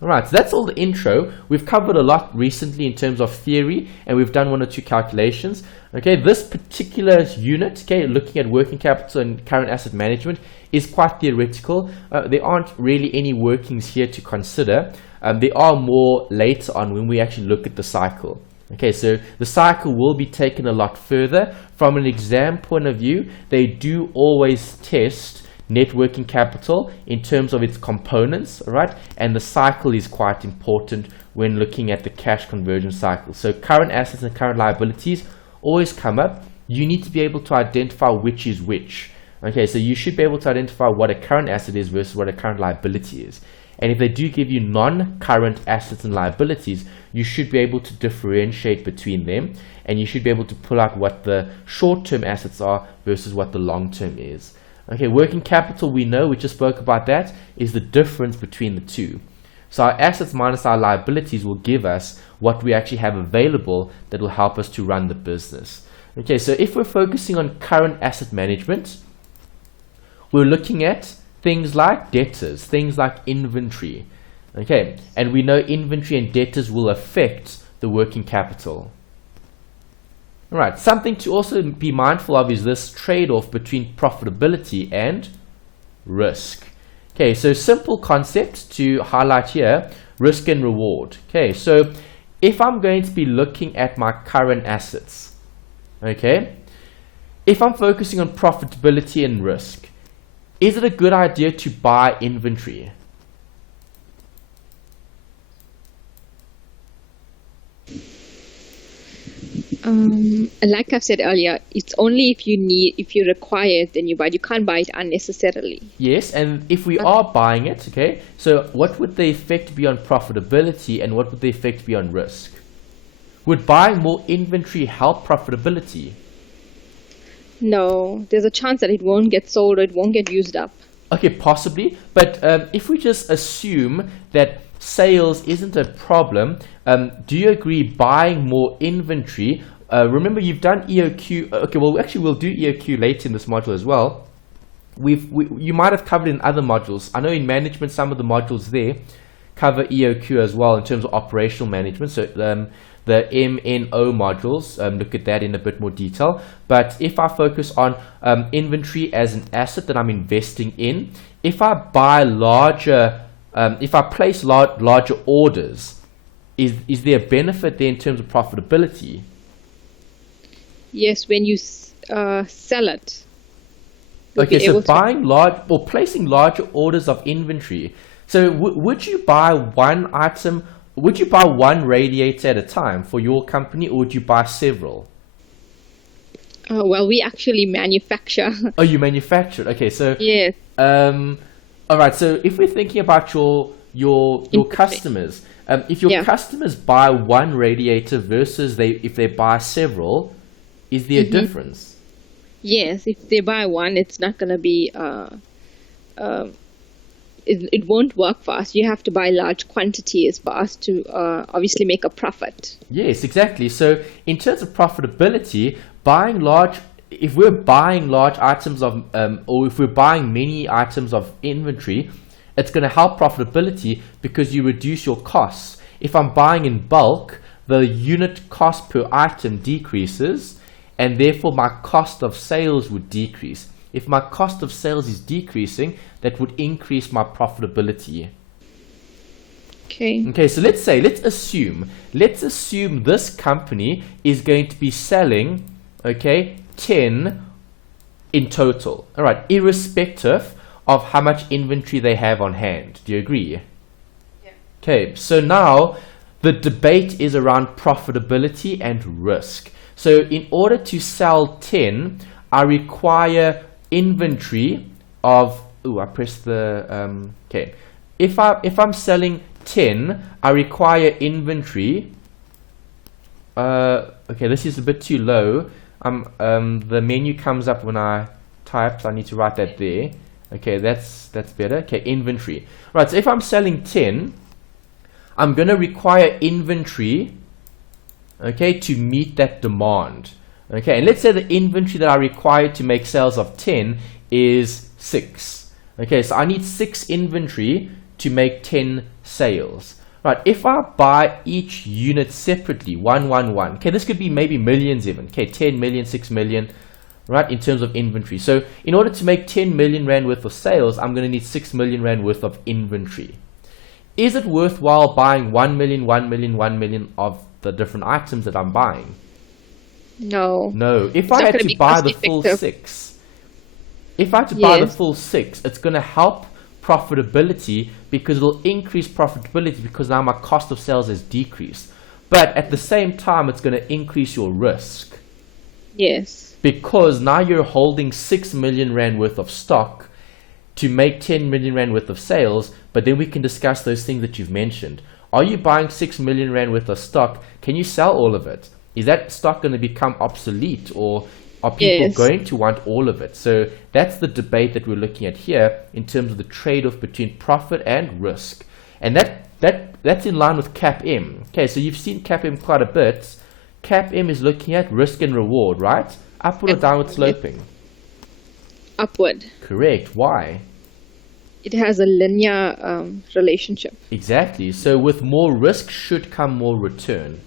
Alright, so that's all the intro. We've covered a lot recently in terms of theory, and we've done 1 or 2 calculations. Okay, this particular unit, okay, looking at working capital and current asset management, is quite theoretical. There aren't really any workings here to consider. There are more later on when we actually look at the cycle. Okay, so the cycle will be taken a lot further. From an exam point of view, they do always test net working capital in terms of its components, all right? And the cycle is quite important when looking at the cash conversion cycle. So current assets and current liabilities always come up. You need to be able to identify which is which. Okay, so you should be able to identify what a current asset is versus what a current liability is. And if they do give you non-current assets and liabilities, you should be able to differentiate between them, and you should be able to pull out what the short-term assets are versus what the long-term is. Okay, working capital, we know, we just spoke about that, is the difference between the two. So our assets minus our liabilities will give us what we actually have available that will help us to run the business. Okay, so if we're focusing on current asset management, we're looking at things like debtors, things like inventory. Okay, and we know inventory and debtors will affect the working capital. Alright, something to also be mindful of is this trade-off between profitability and risk. Okay, so simple concepts to highlight here, risk and reward. Okay, so if I'm going to be looking at my current assets, okay, if I'm focusing on profitability and risk, is it a good idea to buy inventory? Like I've said earlier, it's only if you require it, then you buy it. You can't buy it unnecessarily. Yes, and if we are buying it, okay, so what would the effect be on profitability and what would the effect be on risk? Would buying more inventory help profitability? No, there's a chance that it won't get sold or it won't get used up. Okay, possibly, but if we just assume that sales isn't a problem, do you agree buying more inventory? Remember, you've done EOQ. Okay, well, actually, we'll do EOQ later in this module as well. You might have covered in other modules. I know in management, some of the modules there cover EOQ as well in terms of operational management. So the MNO modules, look at that in a bit more detail. But if I focus on inventory as an asset that I'm investing in, if I buy larger, if I place larger orders, is there a benefit there in terms of profitability? Yes, when you sell it. Okay, so buying large or placing larger orders of inventory. So would you buy one item? Would you buy one radiator at a time for your company, or would you buy several? Well, we actually manufacture. Oh, you manufacture. Okay, so yes. All right. So if we're thinking about your customers, if your customers buy one radiator versus if they buy several, is there a difference? Yes, if they buy one, it's not going to be. It won't work for us. You have to buy large quantities for us to obviously make a profit. Yes, exactly. So in terms of profitability, if we're buying large items of, or if we're buying many items of inventory, it's going to help profitability because you reduce your costs. If I'm buying in bulk, the unit cost per item decreases, and therefore my cost of sales would decrease. If my cost of sales is decreasing, that would increase my profitability. Okay, so let's assume this company is going to be selling, 10 in total. All right, irrespective of how much inventory they have on hand. Do you agree? Yeah. Okay, so now the debate is around profitability and risk. So in order to sell 10, I require inventory of, I pressed the, okay. If I'm selling 10, I require inventory. Okay, this is a bit too low. The menu comes up when I type, so I need to write that there. Okay, that's better. Okay, inventory. Right, so if I'm selling 10, I'm going to require inventory, to meet that demand. Okay, and let's say the inventory that I require to make sales of 10 is 6. Okay, so I need 6 inventory to make 10 sales. Right, if I buy each unit separately, one, okay, this could be maybe millions even, okay, 10 million, 6 million, right, in terms of inventory. So in order to make 10 million rand worth of sales, I'm going to need 6 million rand worth of inventory. Is it worthwhile buying 1 million, 1 million, 1 million of the different items that I'm buying? No. No. If I had to buy the full 6, buy the full 6, it's going to help profitability because it'll increase profitability because now my cost of sales has decreased. But at the same time, it's going to increase your risk. Yes. Because now you're holding 6 million rand worth of stock to make 10 million rand worth of sales, but then we can discuss those things that you've mentioned. Are you buying 6 million rand worth of stock? Can you sell all of it? Is that stock going to become obsolete, or are people going to want all of it? So that's the debate that we're looking at here in terms of the trade-off between profit and risk. And that's in line with CAPM. Okay, so you've seen CAPM quite a bit. CAPM is looking at risk and reward, right? Upward or downward sloping? Upward. Correct. Why? It has a linear relationship. Exactly. So with more risk should come more return.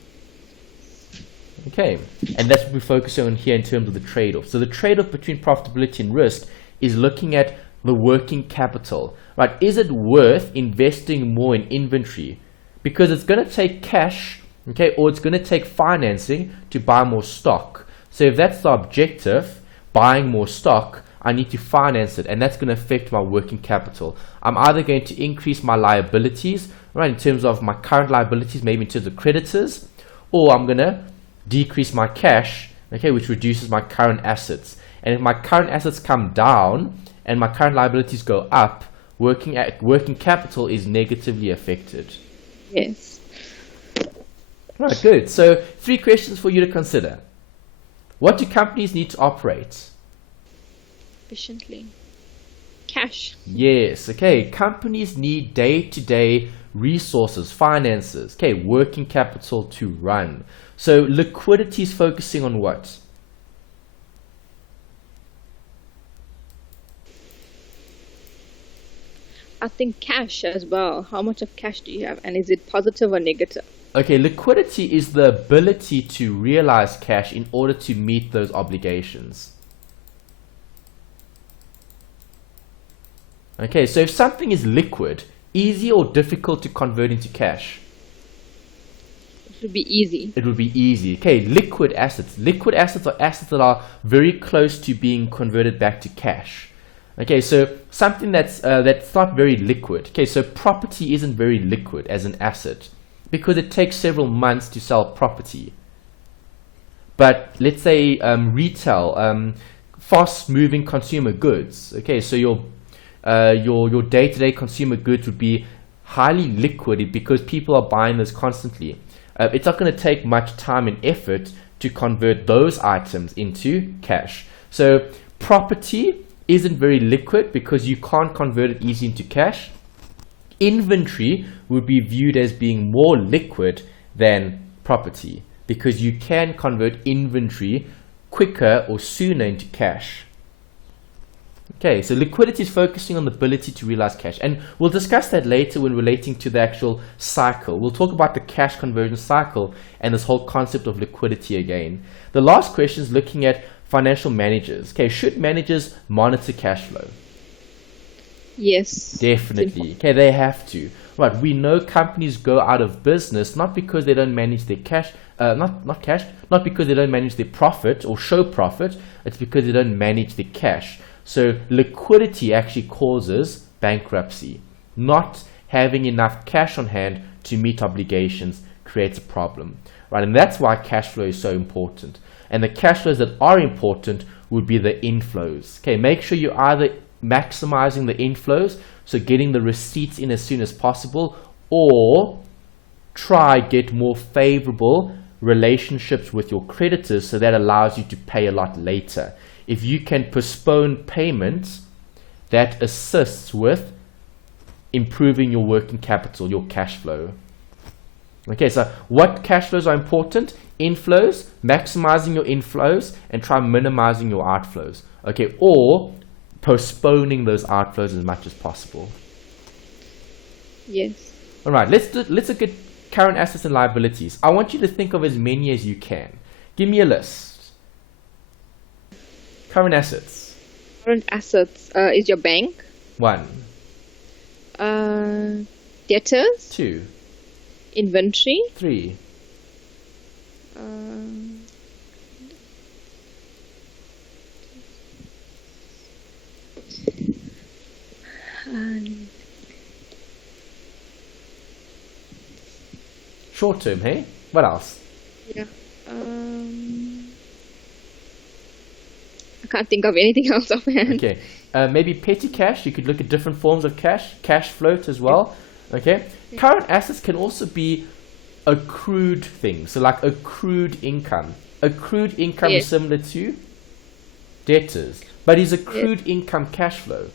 Okay, and that's what we're focusing on here in terms of the trade-off. So the trade-off between profitability and risk is looking at the working capital, right? Is it worth investing more in inventory? Because it's going to take cash, okay, or it's going to take financing to buy more stock. So if that's the objective, buying more stock, I need to finance it, and that's going to affect my working capital. I'm either going to increase my liabilities, right, in terms of my current liabilities, maybe in terms of creditors, or I'm going to decrease my cash, okay, which reduces my current assets. And if my current assets come down and my current liabilities go up, working capital is negatively affected. Yes. Right, good. So 3 questions for you to consider. What do companies need to operate? Efficiently. Cash. Yes, okay. Companies need day-to-day resources, finances, okay, working capital to run. So liquidity is focusing on what? I think cash as well. How much of cash do you have, and is it positive or negative? Okay, liquidity is the ability to realize cash in order to meet those obligations. Okay, so if something is liquid, easy or difficult to convert into cash? It would be easy. It would be easy. Okay, liquid assets. Liquid assets are assets that are very close to being converted back to cash. Okay, so something that's not very liquid. Okay, so property isn't very liquid as an asset because it takes several months to sell property. But let's say retail, fast-moving consumer goods. Okay, so your day-to-day consumer goods would be highly liquid because people are buying those constantly. It's not going to take much time and effort to convert those items into cash. So property isn't very liquid because you can't convert it easily into cash. Inventory would be viewed as being more liquid than property because you can convert inventory quicker or sooner into cash. Okay, so liquidity is focusing on the ability to realize cash, and we'll discuss that later when relating to the actual cycle. We'll talk about the cash conversion cycle and this whole concept of liquidity again. The last question is looking at financial managers. Okay, should managers monitor cash flow? Yes. Definitely. Okay, they have to. Right, we know companies go out of business not because they don't manage their cash, not because they don't manage their profit or show profit. It's because they don't manage their cash. So liquidity actually causes bankruptcy. Not having enough cash on hand to meet obligations creates a problem, right? And that's why cash flow is so important. And the cash flows that are important would be the inflows. Okay, make sure you're either maximizing the inflows, so getting the receipts in as soon as possible, or try get more favorable relationships with your creditors so that allows you to pay a lot later. If you can postpone payments, that assists with improving your working capital, your cash flow. Okay, so what cash flows are important? Inflows, maximizing your inflows, and try minimizing your outflows. Okay, or postponing those outflows as much as possible. Yes. All right, let's look at current assets and liabilities. I want you to think of as many as you can. Give me a list. Current assets. Current assets is your bank. 1. Debtors. 2. Inventory. 3. Short term, hey? What else? Yeah. I can't think of anything else offhand. Okay. Maybe petty cash. You could look at different forms of cash float as well. Okay. Current assets can also be accrued things. So like accrued income. Accrued income is similar to debtors. But is accrued income cash flow?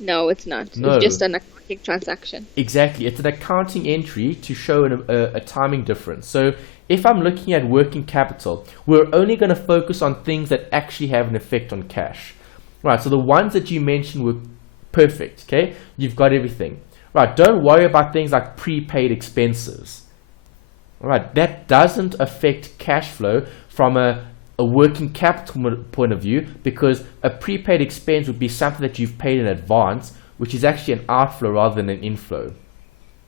No, it's not. No. It's just an accounting transaction. Exactly. It's an accounting entry to show a timing difference. So if I'm looking at working capital, we're only going to focus on things that actually have an effect on cash. Right, so the ones that you mentioned were perfect, okay? You've got everything. Right, don't worry about things like prepaid expenses. All right, that doesn't affect cash flow from a working capital point of view, because a prepaid expense would be something that you've paid in advance, which is actually an outflow rather than an inflow.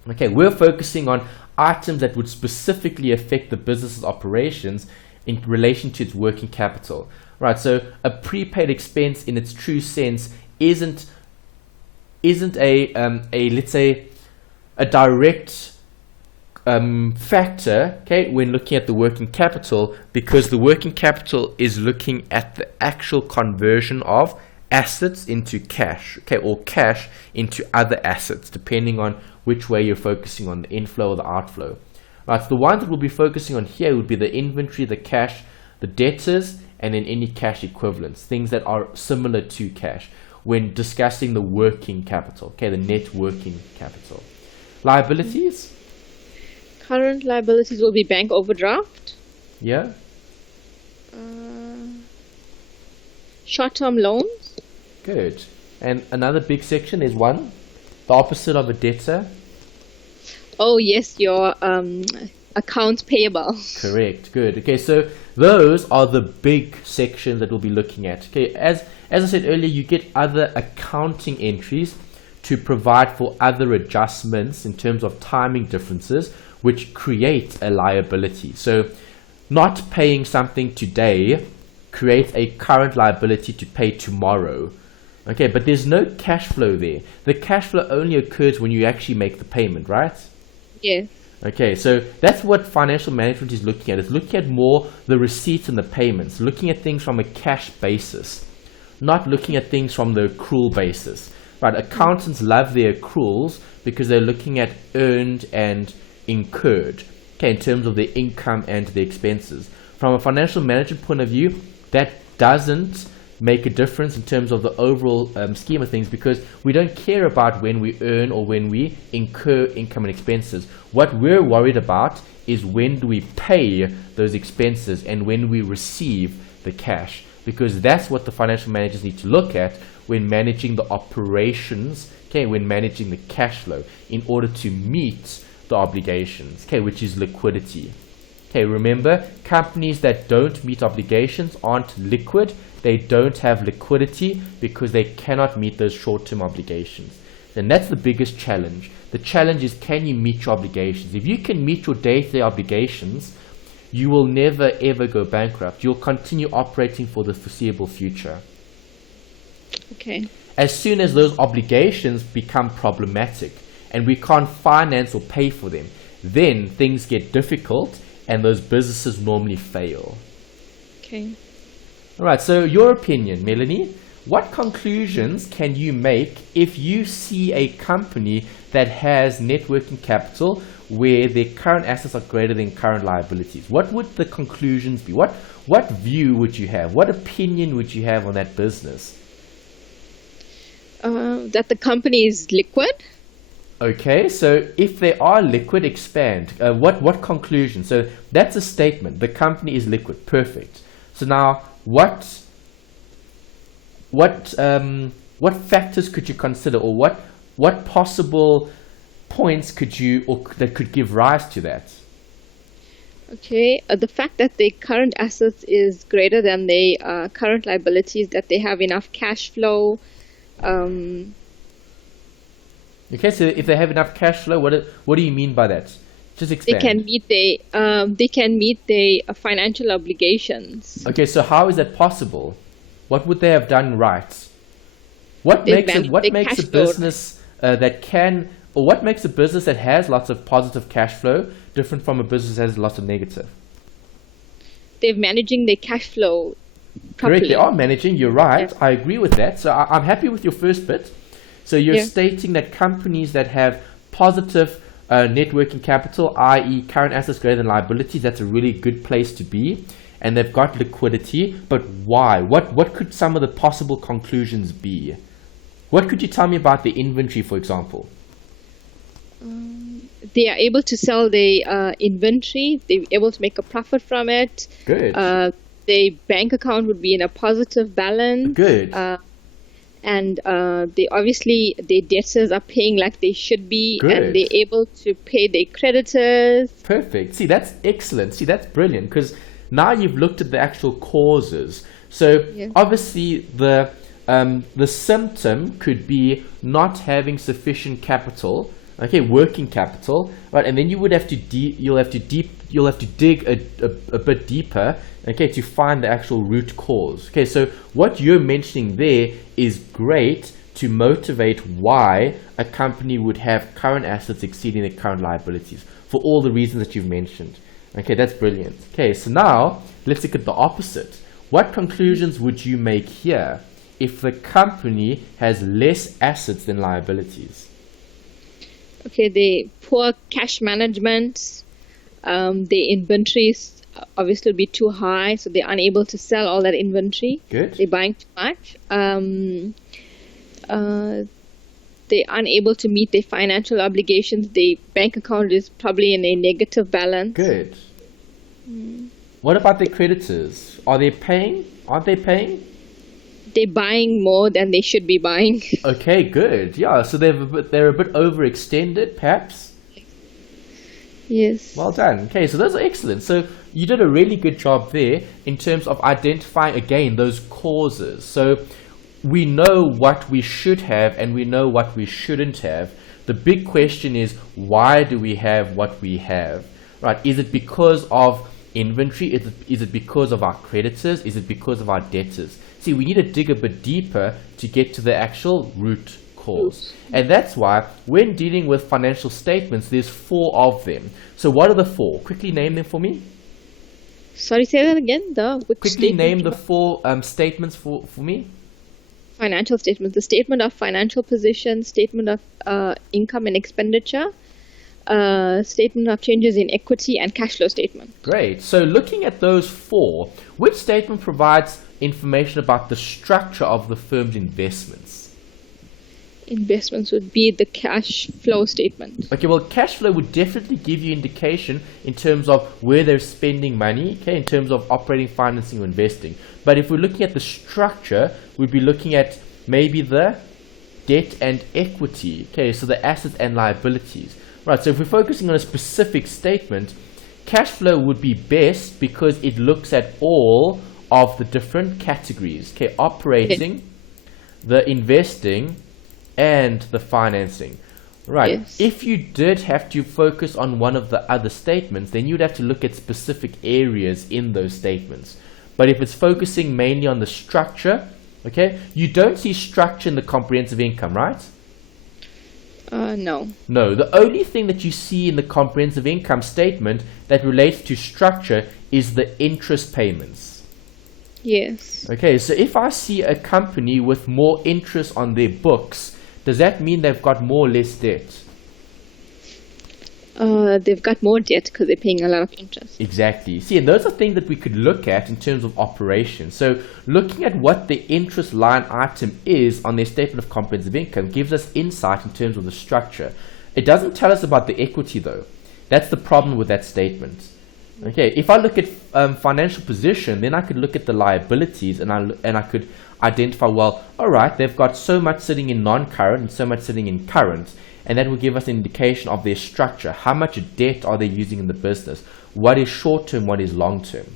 Okay, we're focusing on items that would specifically affect the business's operations in relation to its working capital. Right, so a prepaid expense in its true sense isn't a let's say a direct factor, okay, when looking at the working capital, because the working capital is looking at the actual conversion of assets into cash, okay, or cash into other assets, depending on which way you're focusing on, the inflow or the outflow. Right, so the ones that we'll be focusing on here would be the inventory, the cash, the debtors, and then any cash equivalents, things that are similar to cash when discussing the working capital, okay, the net working capital. Liabilities? Current liabilities will be bank overdraft. Yeah. Short-term loans. Good. And another big section is the opposite of a debtor. Oh yes, your accounts payable. Correct. Good. Okay, so those are the big sections that we'll be looking at. Okay, as I said earlier, you get other accounting entries to provide for other adjustments in terms of timing differences, which create a liability. So not paying something today creates a current liability to pay tomorrow. Okay, but there's no cash flow there. The cash flow only occurs when you actually make the payment, right? Yes. Okay, so that's what financial management is looking at. It's looking at more the receipts and the payments, looking at things from a cash basis, not looking at things from the accrual basis. Right, accountants love their accruals because they're looking at earned and incurred, okay, in terms of their income and their expenses. From a financial management point of view, that doesn't make a difference in terms of the overall scheme of things, because we don't care about when we earn or when we incur income and expenses. What we're worried about is when do we pay those expenses and when we receive the cash, because that's what the financial managers need to look at when managing the operations, okay, when managing the cash flow in order to meet the obligations, okay, which is liquidity. Okay, remember, companies that don't meet obligations aren't liquid. They don't have liquidity because they cannot meet those short-term obligations. And that's the biggest challenge. The challenge is, can you meet your obligations? If you can meet your day-to-day obligations, you will never ever go bankrupt. You'll continue operating for the foreseeable future. Okay. As soon as those obligations become problematic and we can't finance or pay for them, then things get difficult and those businesses normally fail. Okay. All right, so your opinion, Melanie, what conclusions can you make if you see a company that has net working capital where their current assets are greater than current liabilities? What would the conclusions be? What view would you have? What opinion would you have on that business? That the company is liquid. Okay, so if they are liquid, expand. What conclusion? So that's a statement. The company is liquid. Perfect. So now, what factors could you consider, or what possible points could you, or that could give rise to that? Okay, the fact that the current assets is greater than the current liabilities, that they have enough cash flow. Okay, so if they have enough cash flow, what do you mean by that? Just expand. They can meet the financial obligations. Okay, so how is that possible? What would they have done right? What makes a business what makes a business that has lots of positive cash flow different from a business that has lots of negative? They're managing their cash flow properly. Correct, they are managing, you're right. Yeah. I agree with that. So I'm happy with your first bit. So you're stating that companies that have positive net working capital, i.e. current assets greater than liabilities, that's a really good place to be. And they've got liquidity, but why? What could some of the possible conclusions be? What could you tell me about the inventory, for example? They are able to sell the inventory. They're able to make a profit from it. Good. The bank account would be in a positive balance. Good. And they obviously, their debtors are paying like they should be. Good. And they're able to pay their creditors. Perfect. See, that's excellent. See, that's brilliant, because now you've looked at the actual causes. So obviously the symptom could be not having sufficient capital, okay, working capital, right? And then you would have to you'll have to dig a bit deeper, okay, to find the actual root cause. Okay, so what you're mentioning there is great to motivate why a company would have current assets exceeding their current liabilities for all the reasons that you've mentioned. Okay, that's brilliant. Okay, so now let's look at the opposite. What conclusions would you make here if the company has less assets than liabilities? Okay, the poor cash management, the inventories obviously will be too high, so they're unable to sell all that inventory. Good. They're buying too much. They're unable to meet their financial obligations. The bank account is probably in a negative balance. Good. What about their creditors? Are they paying? Aren't they paying? They're buying more than they should be buying. Okay, good. Yeah, so they're a bit overextended, perhaps? Yes. Well done. Okay, so those are excellent. So you did a really good job there in terms of identifying, again, those causes. So we know what we should have and we know what we shouldn't have. The big question is, why do we have what we have? Right? Is it because of inventory? Is it because of our creditors? Is it because of our debtors? See, we need to dig a bit deeper to get to the actual root cause. And that's why when dealing with financial statements, there's 4 of them. So what are the 4? Quickly name them for me. Sorry, say that again. Quickly name the 4 statements for me. Financial statements. The statement of financial position, statement of income and expenditure, statement of changes in equity, and cash flow statement. Great. So looking at those 4, which statement provides information about the structure of the firm's investments? Investments would be the cash flow statement. Okay, well, cash flow would definitely give you indication in terms of where they're spending money, okay, in terms of operating, financing, or investing. But if we're looking at the structure, we'd be looking at maybe the debt and equity, okay, so the assets and liabilities. Right, so if we're focusing on a specific statement, cash flow would be best because it looks at all of the different categories, okay, operating, the investing, and the financing. Right. Yes. If you did have to focus on one of the other statements, then you'd have to look at specific areas in those statements. But if it's focusing mainly on the structure, okay, you don't see structure in the comprehensive income, right? No. No, the only thing that you see in the comprehensive income statement that relates to structure is the interest payments. Yes. Okay, so if I see a company with more interest on their books, does that mean they've got more or less debt? They've got more debt because they're paying a lot of interest. Exactly. See, and those are things that we could look at in terms of operation. So looking at what the interest line item is on their statement of comprehensive income gives us insight in terms of the structure. It doesn't tell us about the equity though. That's the problem with that statement. Okay, if I look at financial position, then I could look at the liabilities and I could identify, well, all right, they've got so much sitting in non-current and so much sitting in current. and that will give us an indication of their structure. How much debt are they using in the business? What is short-term, what is long-term?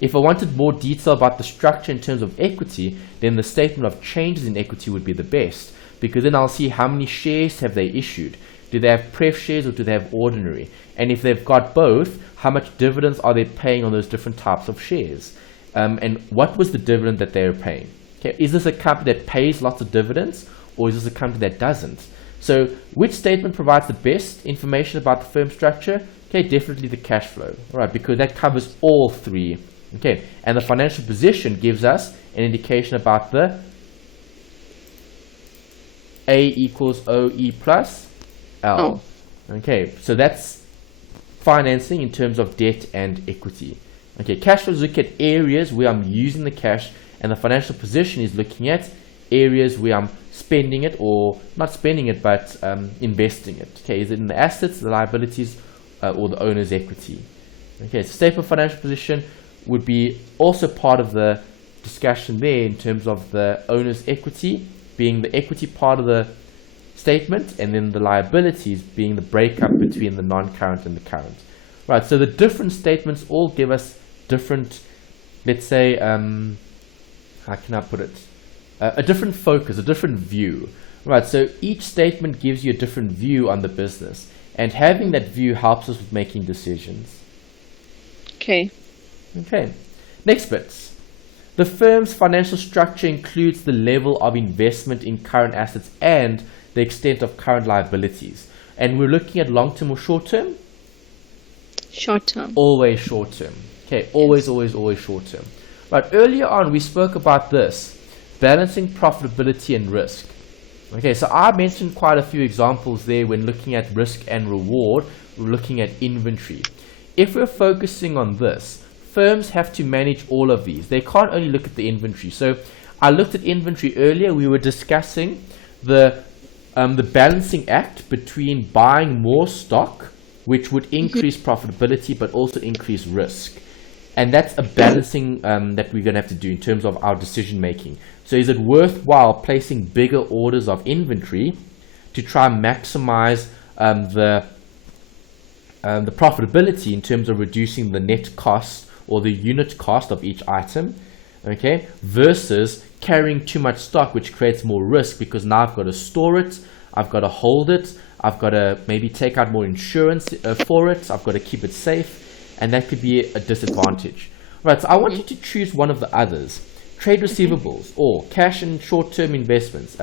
If I wanted more detail about the structure in terms of equity, then the statement of changes in equity would be the best, because then I'll see how many shares have they issued. Do they have pref shares or do they have ordinary? And if they've got both, how much dividends are they paying on those different types of shares? And what was the dividend that they were paying? Okay, is this a company that pays lots of dividends, or is this a company that doesn't? So which statement provides the best information about the firm structure? Okay, definitely the cash flow, all right, because that covers all three. Okay, and the financial position gives us an indication about the A equals OE plus L. Okay, so that's financing in terms of debt and equity. Okay, cash flows look at areas where I'm using the cash, and the financial position is looking at areas where I'm spending it, or not spending it, but investing it. Okay, is it in the assets, the liabilities, or the owner's equity? Okay, so statement of financial position would be also part of the discussion there in terms of the owner's equity being the equity part of the statement, and then the liabilities being the breakup between the non-current and the current. Right, so the different statements all give us different, let's say, how can I put it? A different focus, a different view. Right, so each statement gives you a different view on the business, and having that view helps us with making decisions. Okay. Okay, next bits. The firm's financial structure includes the level of investment in current assets and the extent of current liabilities. And we're looking at long-term or short-term? Short-term. Always short-term. Okay, always short-term. But earlier on, we spoke about this, balancing profitability and risk. Okay, so I mentioned quite a few examples there when looking at risk and reward. We're looking at inventory. If we're focusing on this, firms have to manage all of these. They can't only look at the inventory. So I looked at inventory earlier. We were discussing the balancing act between buying more stock, which would increase profitability but also increase risk. And that's a balancing that we're going to have to do in terms of our decision making. So is it worthwhile placing bigger orders of inventory to try and maximize the profitability in terms of reducing the net cost or the unit cost of each item, okay, versus carrying too much stock, which creates more risk because now I've got to store it, I've got to hold it, I've got to maybe take out more insurance for it, I've got to keep it safe, and that could be a disadvantage. Right, so I want you to choose one of the others. Trade receivables or cash and short-term investments,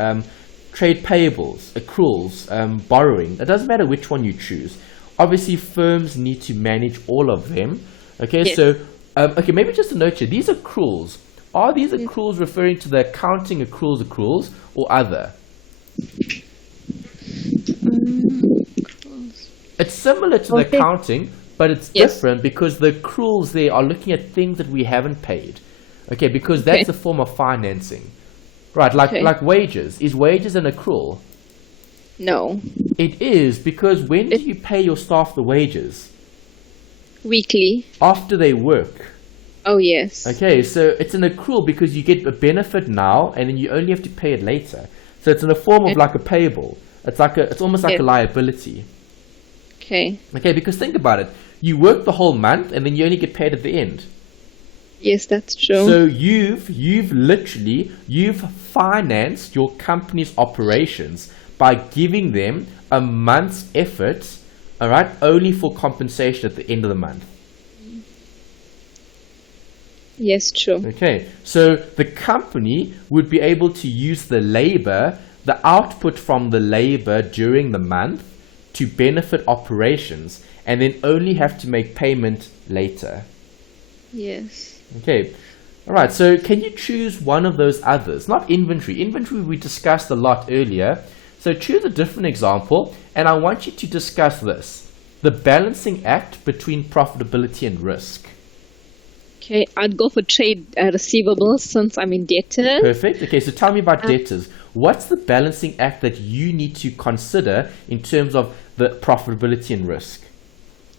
trade payables, accruals, borrowing. It doesn't matter which one you choose. Obviously, firms need to manage all of them. Okay, yes. So, okay, maybe just a note here. These accruals, are these accruals referring to the accounting accruals or other? It's similar to the accounting, but it's different because the accruals there are looking at things that we haven't paid. Okay, because that's a form of financing. Right, like wages. Is wages an accrual? No. It is, because when do you pay your staff the wages? Weekly. After they work. Oh, yes. Okay, so it's an accrual because you get a benefit now and then you only have to pay it later. So it's in a form of like a payable. It's almost like a liability. Okay. Okay, because think about it. You work the whole month and then you only get paid at the end. Yes, that's true. So you've financed your company's operations by giving them a month's effort, all right, only for compensation at the end of the month. Yes, true. Okay, so the company would be able to use the labor, the output from the labor during the month to benefit operations, and then only have to make payment later. Yes. Okay, all right, so can you choose one of those others? Not inventory. Inventory we discussed a lot earlier. So choose a different example, and I want you to discuss this. The balancing act between profitability and risk. Okay, I'd go for trade receivables since I'm in debtors. Perfect. Okay, so tell me about debtors. What's the balancing act that you need to consider in terms of the profitability and risk?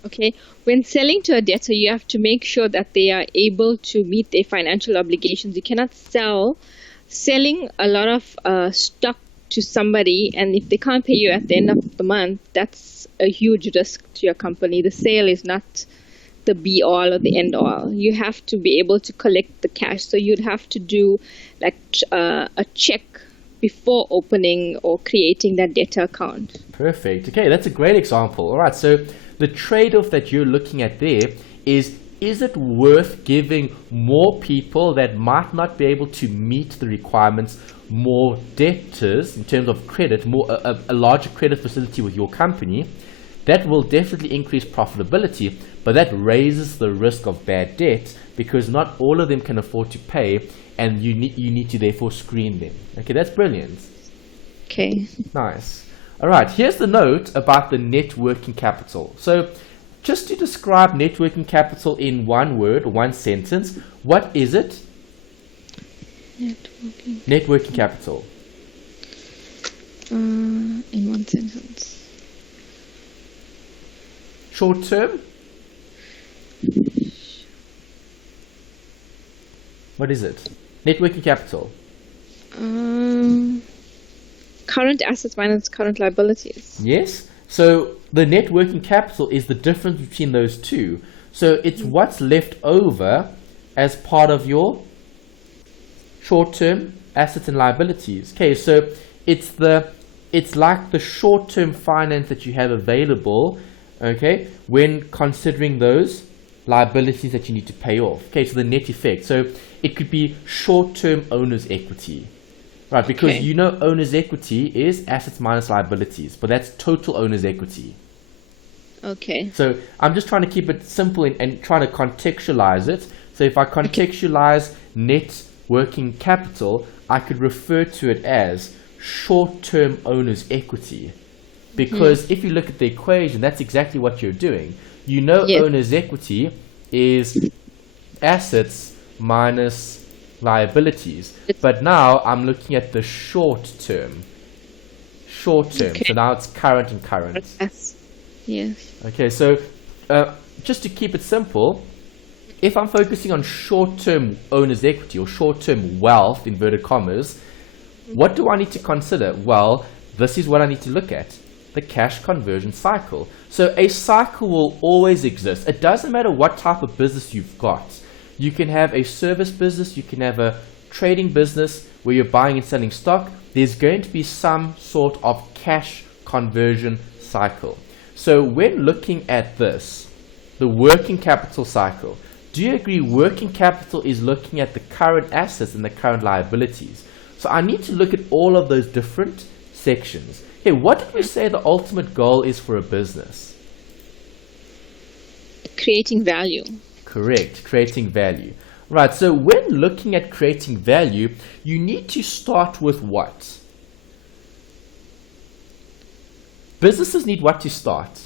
Okay, when selling to a debtor, you have to make sure that they are able to meet their financial obligations. You cannot selling a lot of stock to somebody, and if they can't pay you at the end of the month, that's a huge risk to your company. The sale is not the be all or the end all. You have to be able to collect the cash. So you'd have to do like a check before opening or creating that debtor account. Perfect. Okay, that's a great example. All right, so the trade-off that you're looking at there is it worth giving more people that might not be able to meet the requirements more debtors in terms of credit, a larger credit facility with your company? That will definitely increase profitability, but that raises the risk of bad debt because not all of them can afford to pay, and you need to therefore screen them. Okay, that's brilliant. Okay. Nice. All right, here's the note about the net working capital. So just to describe net working capital in one word, one sentence, what is it? Net working capital. In one sentence. Short term? What is it? Net working capital. Current assets minus current liabilities. Yes. So the net working capital is the difference between those two. So it's what's left over as part of your short-term assets and liabilities. Okay, so it's like the short-term finance that you have available, okay, when considering those liabilities that you need to pay off. Okay, so the net effect. So it could be short-term owner's equity. Right, because you know owner's equity is assets minus liabilities, but that's total owner's equity. Okay. So I'm just trying to keep it simple and trying to contextualize it. So if I contextualize net working capital, I could refer to it as short-term owner's equity. Because if you look at the equation, that's exactly what you're doing. You know owner's equity is assets minus liabilities, but now I'm looking at the short term. So now it's current and current. Yes. Okay, so just to keep it simple, if I'm focusing on short-term owner's equity or short-term wealth, inverted commas, what do I need to consider? Well, this is what I need to look at: the cash conversion cycle. So a cycle will always exist. It doesn't matter what type of business you've got. You can have a service business, you can have a trading business where you're buying and selling stock. There's going to be some sort of cash conversion cycle. So when looking at this, the working capital cycle, do you agree working capital is looking at the current assets and the current liabilities? So I need to look at all of those different sections. Okay, what did we say the ultimate goal is for a business? Creating value. Correct, creating value. Right, so when looking at creating value, you need to start with what? Businesses need what to start?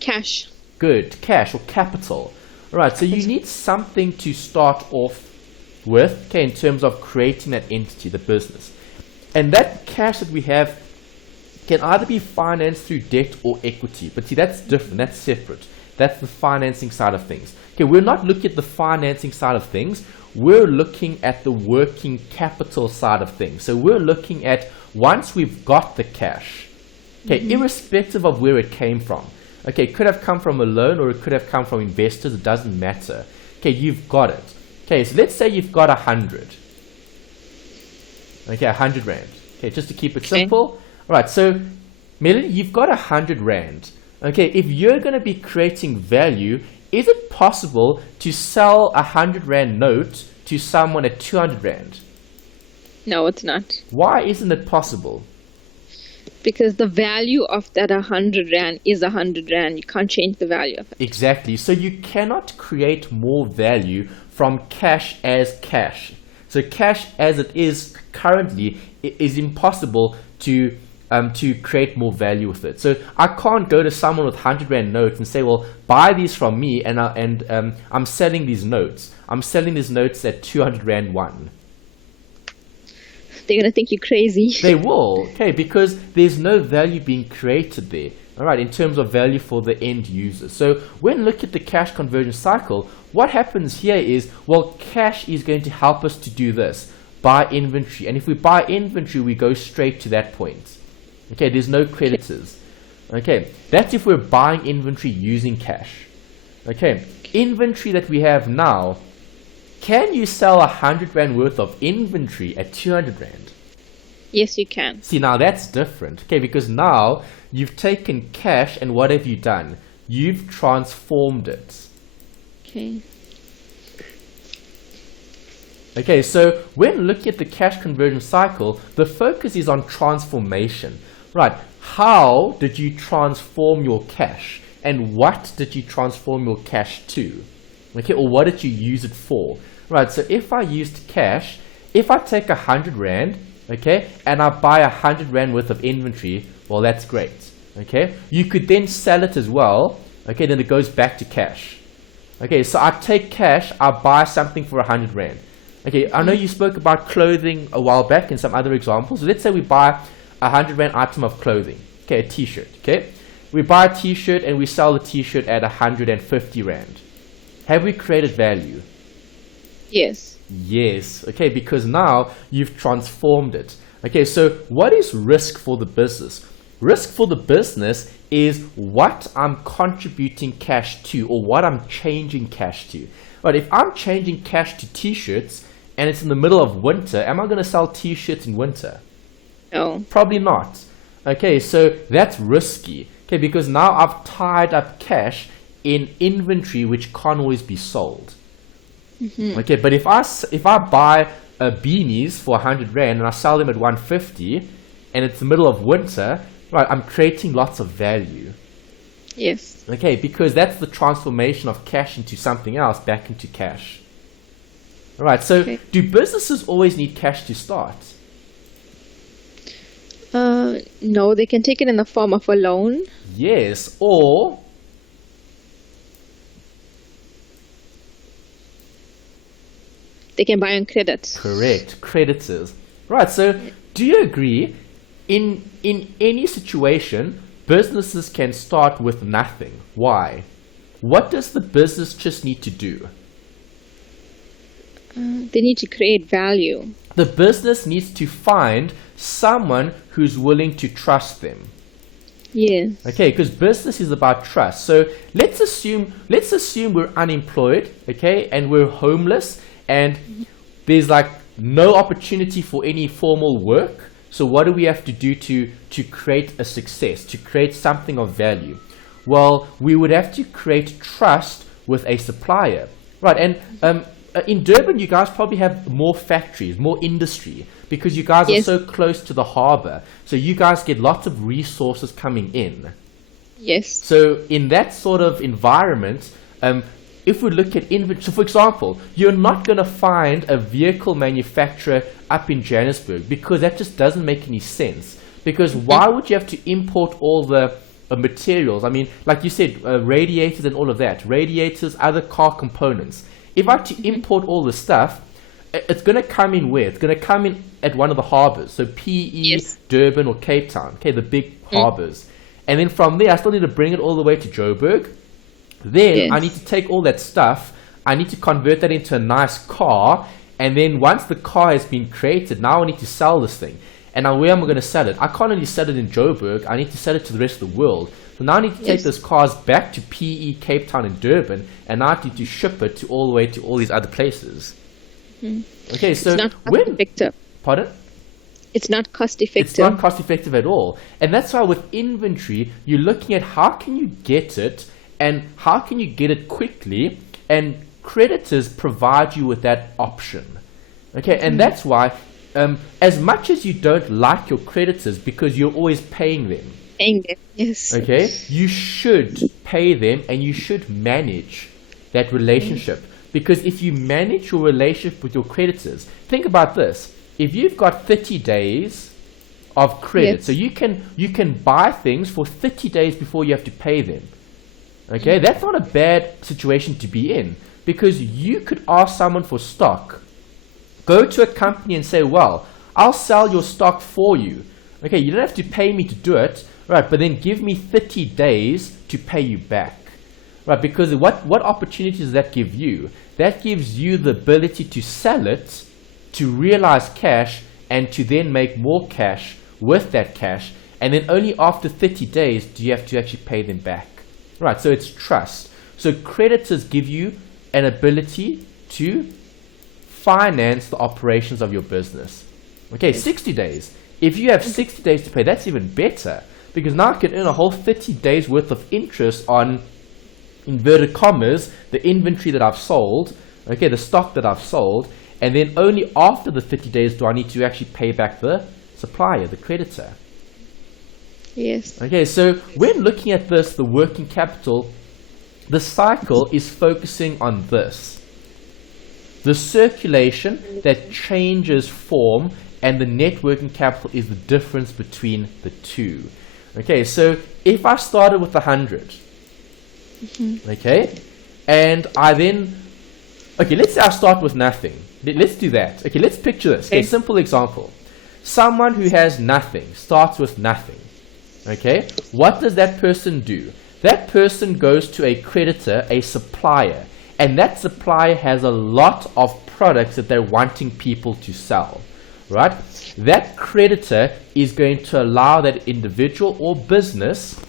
Cash. Good, cash or capital. Right, so you need something to start off with, okay, in terms of creating that entity, the business. And that cash that we have can either be financed through debt or equity. But see, that's different, that's separate. That's the financing side of things. Okay, we're not looking at the financing side of things. We're looking at the working capital side of things. So we're looking at once we've got the cash, okay, irrespective of where it came from. Okay, it could have come from a loan or it could have come from investors. It doesn't matter. Okay, you've got it. Okay, so let's say you've got 100. Okay, 100 Rand. Okay, just to keep it simple. All right, so Melanie, you've got 100 Rand. Okay, if you're going to be creating value, is it possible to sell a 100 Rand note to someone at 200 Rand? No, it's not. Why isn't it possible? Because the value of that 100 Rand is 100 Rand. You can't change the value of it. Exactly. So you cannot create more value from cash as cash. So cash as it is currently is impossible to create more value with it. So I can't go to someone with 100 Rand notes and say, well, buy these from me, and I'm selling these notes. I'm selling these notes at 200 Rand one. They're going to think you're crazy. They will, okay, because there's no value being created there, all right, in terms of value for the end user. So when look at the cash conversion cycle, what happens here is, well, cash is going to help us to do this. buy inventory. And if we buy inventory, we go straight to that point. Okay, there's no creditors. Okay, that's if we're buying inventory using cash. Okay, inventory that we have now, can you sell 100 Rand worth of inventory at 200 Rand? Yes, you can. See, now that's different. Okay, because now you've taken cash and what have you done? You've transformed it. Okay. Okay, so when looking at the cash conversion cycle, the focus is on transformation. Right, how did you transform your cash? And what did you transform your cash to? Okay, or what did you use it for? Right, so if I used cash, if I take 100 Rand, okay, and I buy 100 Rand worth of inventory, well, that's great. Okay, you could then sell it as well. Okay, then it goes back to cash. Okay, so I take cash, I buy something for 100 Rand. Okay, I know you spoke about clothing a while back in some other examples. So let's say we buy a 100 Rand item of clothing. Okay, a t-shirt. Okay, we buy a t-shirt and we sell the t-shirt at 150 Rand. Have we created value? Yes. Yes. Okay, because now you've transformed it. Okay, so what is risk for the business? Risk for the business is what I'm contributing cash to, or what I'm changing cash to. But if I'm changing cash to t-shirts and it's in the middle of winter, am I going to sell t-shirts in winter? No. Probably not. Okay, so that's risky. Okay, because now I've tied up cash in inventory which can't always be sold. Okay, but if I buy beanies for 100 Rand and I sell them at 150 and it's the middle of winter, right, I'm creating lots of value. Yes. Okay, because that's the transformation of cash into something else, back into cash. All right, so do businesses always need cash to start? No, they can take it in the form of a loan. Yes, or they can buy on credit. Correct, creditors. Right, so do you agree in any situation, businesses can start with nothing? Why? What does the business just need to do? They need to create value. The business needs to find someone who's willing to trust them. Yes. Okay, because business is about trust. So let's assume we're unemployed, okay, and we're homeless, and there's like no opportunity for any formal work. So what do we have to do to create a success, to create something of value? Well, we would have to create trust with a supplier, right? And in Durban, you guys probably have more factories, more industry, because you guys are so close to the harbor. So you guys get lots of resources coming in. Yes. So in that sort of environment, if we look at inventory, so for example, you're not going to find a vehicle manufacturer up in Johannesburg because that just doesn't make any sense. Because why would you have to import all the materials? I mean, like you said, radiators and all of that, radiators, other car components. If I had to import all the stuff, it's going to come in where? It's going to come in at one of the harbors. So PE, Durban or Cape Town, okay, the big harbors. And then from there, I still need to bring it all the way to Joburg. Then I need to take all that stuff, I need to convert that into a nice car, and then once the car has been created, now I need to sell this thing. And now where am I going to sell it? I can't only sell it in Joburg, I need to sell it to the rest of the world. So now I need to take those cars back to PE, Cape Town and Durban, and now I need to ship it to all the way to all these other places. Okay, so it's not cost effective. Pardon? It's not cost effective. It's not cost effective at all. And that's why with inventory, you're looking at how can you get it and how can you get it quickly, and creditors provide you with that option. Okay, and that's why as much as you don't like your creditors because you're always paying them, yes. Okay, you should pay them and you should manage that relationship. Because if you manage your relationship with your creditors, think about this. If you've got 30 days of credit, so you can buy things for 30 days before you have to pay them. Okay, that's not a bad situation to be in, because you could ask someone for stock. Go to a company and say, well, I'll sell your stock for you. Okay, you don't have to pay me to do it, right? But then give me 30 days to pay you back. Right, because what opportunities does that give you? That gives you the ability to sell it to realize cash and to then make more cash with that cash, and then only after 30 days do you have to actually pay them back. Right, so it's trust. So creditors give you an ability to finance the operations of your business. Okay, 60 days. If you have 60 days to pay, that's even better, because now I can earn a whole 30 days worth of interest on, inverted commas, the inventory that I've sold, okay, the stock that I've sold, and then only after the 30 days do I need to actually pay back the supplier, the creditor. Yes. Okay, so when looking at this, the working capital, the cycle is focusing on this. The circulation that changes form, and the net working capital is the difference between the two. Okay, so if I started with 100, okay, and I then, okay, let's say I start with nothing. Let's do that. Okay, let's picture this. Okay, simple example. Someone who has nothing starts with nothing. Okay, what does that person do? That person goes to a creditor, a supplier, and that supplier has a lot of products that they're wanting people to sell, right? That creditor is going to allow that individual or business,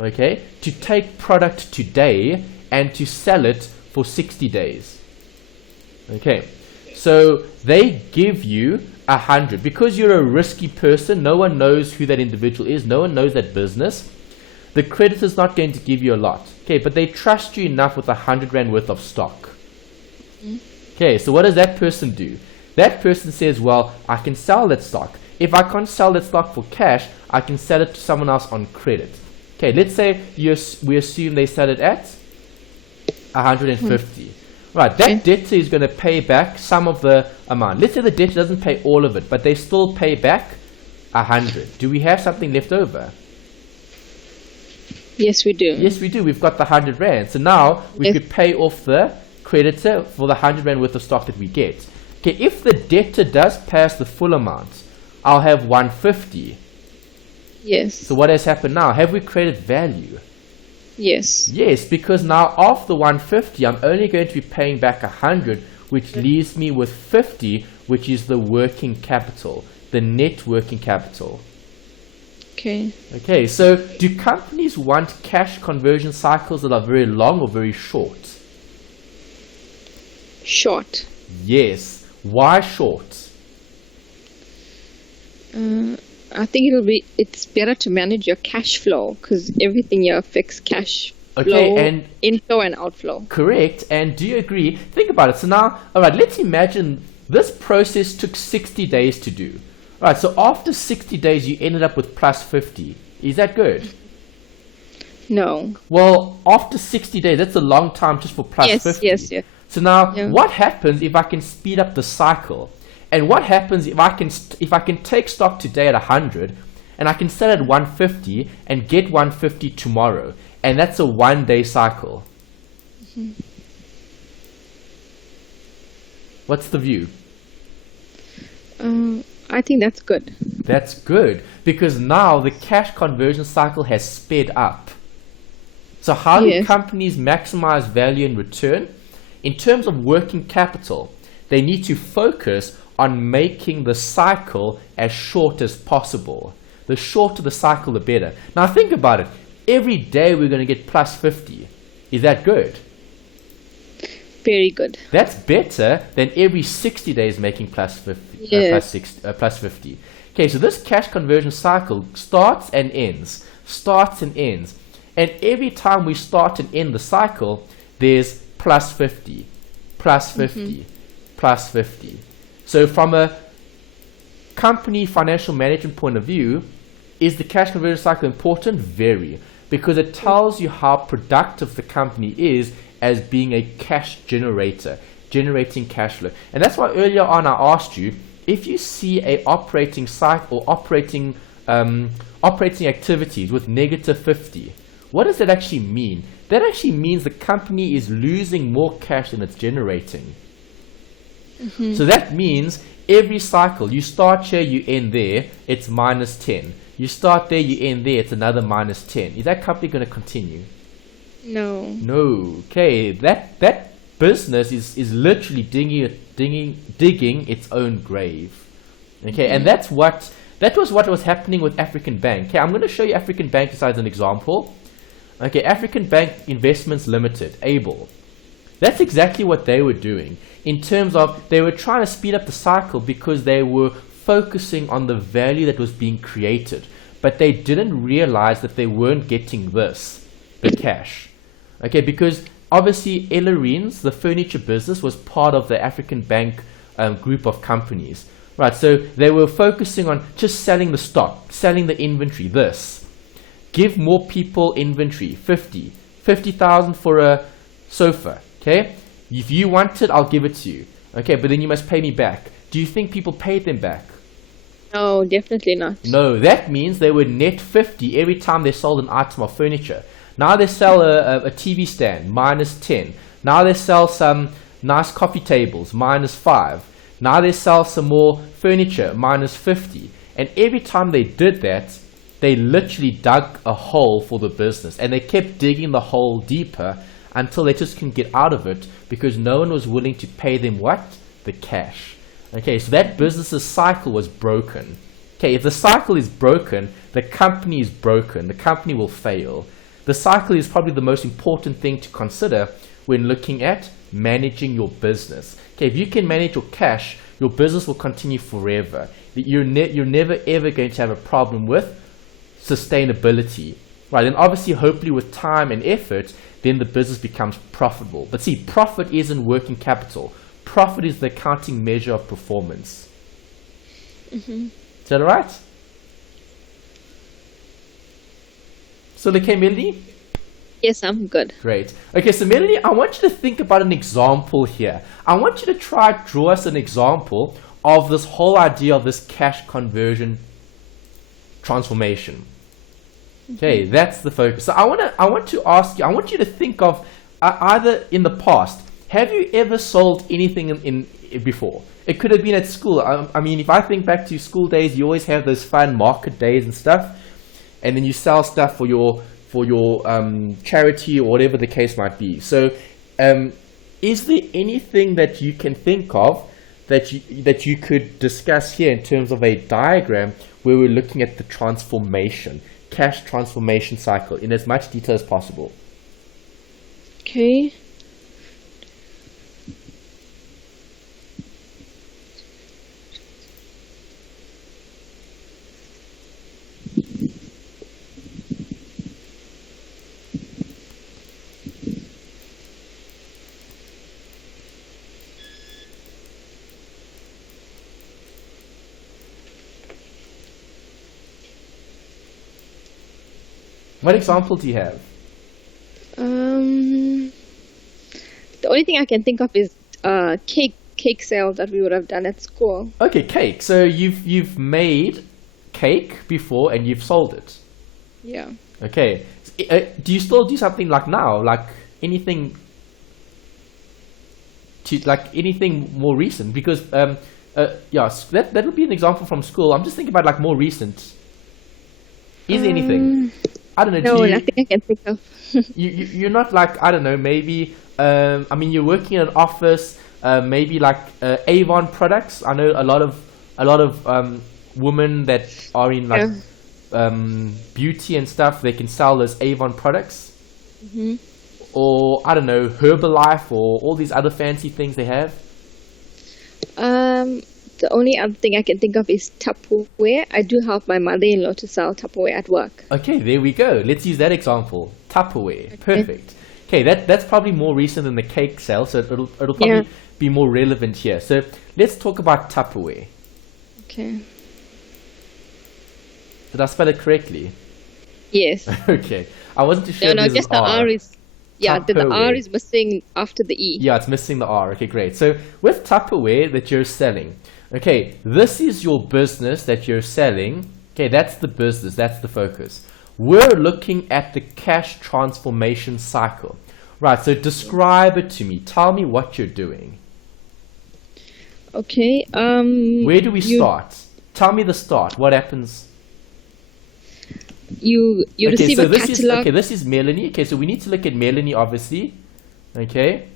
okay, to take product today and to sell it for 60 days. Okay, so they give you 100. Because you're a risky person, no one knows who that individual is, no one knows that business. The creditor's not going to give you a lot. Okay, but they trust you enough with 100 Rand worth of stock. Okay, so what does that person do? That person says, well, I can sell that stock. If I can't sell that stock for cash, I can sell it to someone else on credit. Okay, let's say we assume they sell it at 150. Right, that debtor is going to pay back some of the amount. Let's say the debtor doesn't pay all of it, but they still pay back 100. Do we have something left over? Yes, we do. Yes, we do. We've got the 100 Rand. So now we could pay off the creditor for the 100 Rand worth of stock that we get. Okay, if the debtor does pass the full amount, I'll have 150. Yes. So what has happened now? Have we created value? Yes. Yes, because now of the 150, I'm only going to be paying back 100, which leaves me with 50, which is the working capital, the net working capital. Okay. Okay, so do companies want cash conversion cycles that are very long or very short? Short. Yes. Why short? I think it's better to manage your cash flow, because everything here affects cash flow, and inflow and outflow. Correct. And do you agree? Think about it. So now, all right, let's imagine this process took 60 days to do. All right, so after 60 days, you ended up with plus 50. Is that good? No. Well, after 60 days, that's a long time just for plus 50. Yes. So now, what happens if I can speed up the cycle? And what happens if I can take stock today at 100 and I can sell at 150 and get 150 tomorrow? And that's a 1-day cycle. What's the view? I think that's good. That's good, because now the cash conversion cycle has sped up. So how do companies maximize value and return? In terms of working capital, they need to focus on making the cycle as short as possible. The shorter the cycle, the better. Now think about it. Every day we're going to get plus 50. Is that good? Very good. That's better than every 60 days making plus 50. Plus 50. Okay, so this cash conversion cycle starts and ends. And every time we start and end the cycle, there's plus 50, plus 50, plus 50. So from a company financial management point of view, is the cash conversion cycle important? Very, because it tells you how productive the company is as being a cash generator, generating cash flow. And that's why earlier on I asked you, if you see a operating cycle or operating activities with negative 50, what does that actually mean? That actually means the company is losing more cash than it's generating. So that means every cycle, you start here, you end there, it's minus 10. You start there, you end there, it's another minus 10. Is that company going to continue? No. No. Okay, that business is literally digging its own grave. Okay, and that was what was happening with African Bank. Okay, I'm going to show you African Bank as an example. Okay, African Bank Investments Limited, Able. That's exactly what they were doing in terms of they were trying to speed up the cycle because they were focusing on the value that was being created. But they didn't realize that they weren't getting the cash. Okay, because obviously Ellerines, the furniture business, was part of the African Bank group of companies. Right, so they were focusing on just selling the stock, selling the inventory, Give more people inventory, 50,000 for a sofa, okay? If you want it, I'll give it to you. Okay, but then you must pay me back. Do you think people paid them back? No, definitely not. No, that means they would net 50 every time they sold an item of furniture. Now they sell a TV stand, minus 10. Now they sell some nice coffee tables, minus 5. Now they sell some more furniture, minus 50. And every time they did that, they literally dug a hole for the business. And they kept digging the hole deeper until they just couldn't get out of it because no one was willing to pay them what? The cash. Okay, so that business's cycle was broken. Okay, if the cycle is broken, the company is broken. The company will fail. The cycle is probably the most important thing to consider when looking at managing your business. Okay, if you can manage your cash, your business will continue forever. You're never ever going to have a problem with sustainability. Right, and obviously hopefully with time and effort, then the business becomes profitable. But see, profit isn't working capital. Profit is the accounting measure of performance. Mm-hmm. Is that all right? So, okay, Melanie? Yes, I'm good. Great. Okay, so Melanie, I want you to think about an example here. I want you to try to draw us an example of this whole idea of this cash conversion transformation. Okay, that's the focus. So I want to ask you, I want you to think of either in the past, have you ever sold anything in before? It could have been at school. I mean, if I think back to school days, you always have those fun market days and stuff, and then you sell stuff for your charity or whatever the case might be. So, is there anything that you can think of that you could discuss here in terms of a diagram where we're looking at the transformation, cash transformation cycle in as much detail as possible? Okay. What example do you have? The only thing I can think of is cake sale that we would have done at school. Okay, cake. So you've made cake before and you've sold it. Yeah. Okay. Do you still do something like now, like anything more recent? Because that would be an example from school. I'm just thinking about like more recent. Is there anything? I don't know. No, nothing I can think of. You're not like, I don't know, maybe, I mean, you're working in an office, maybe like Avon products. I know a lot of women that are in like beauty and stuff, they can sell those Avon products. Mm-hmm. Or, I don't know, Herbalife or all these other fancy things they have. The only other thing I can think of is Tupperware. I do help my mother-in-law to sell Tupperware at work. Okay, there we go. Let's use that example. Tupperware. Okay. Perfect. Okay, that's probably more recent than the cake sale, so it'll probably be more relevant here. So let's talk about Tupperware. Okay. Did I spell it correctly? Yes. Okay. I wasn't too sure. No, just the R is... Yeah, the R is missing after the E. Yeah, it's missing the R. Okay, great. So with Tupperware that you're selling, okay, this is your business that you're selling. Okay, that's the business. That's the focus. We're looking at the cash transformation cycle. Right, so describe it to me. Tell me what you're doing. Okay. Where do we start? Tell me the start. What happens? You receive a catalog. This is Melanie. Okay, so we need to look at Melanie, obviously. Okay.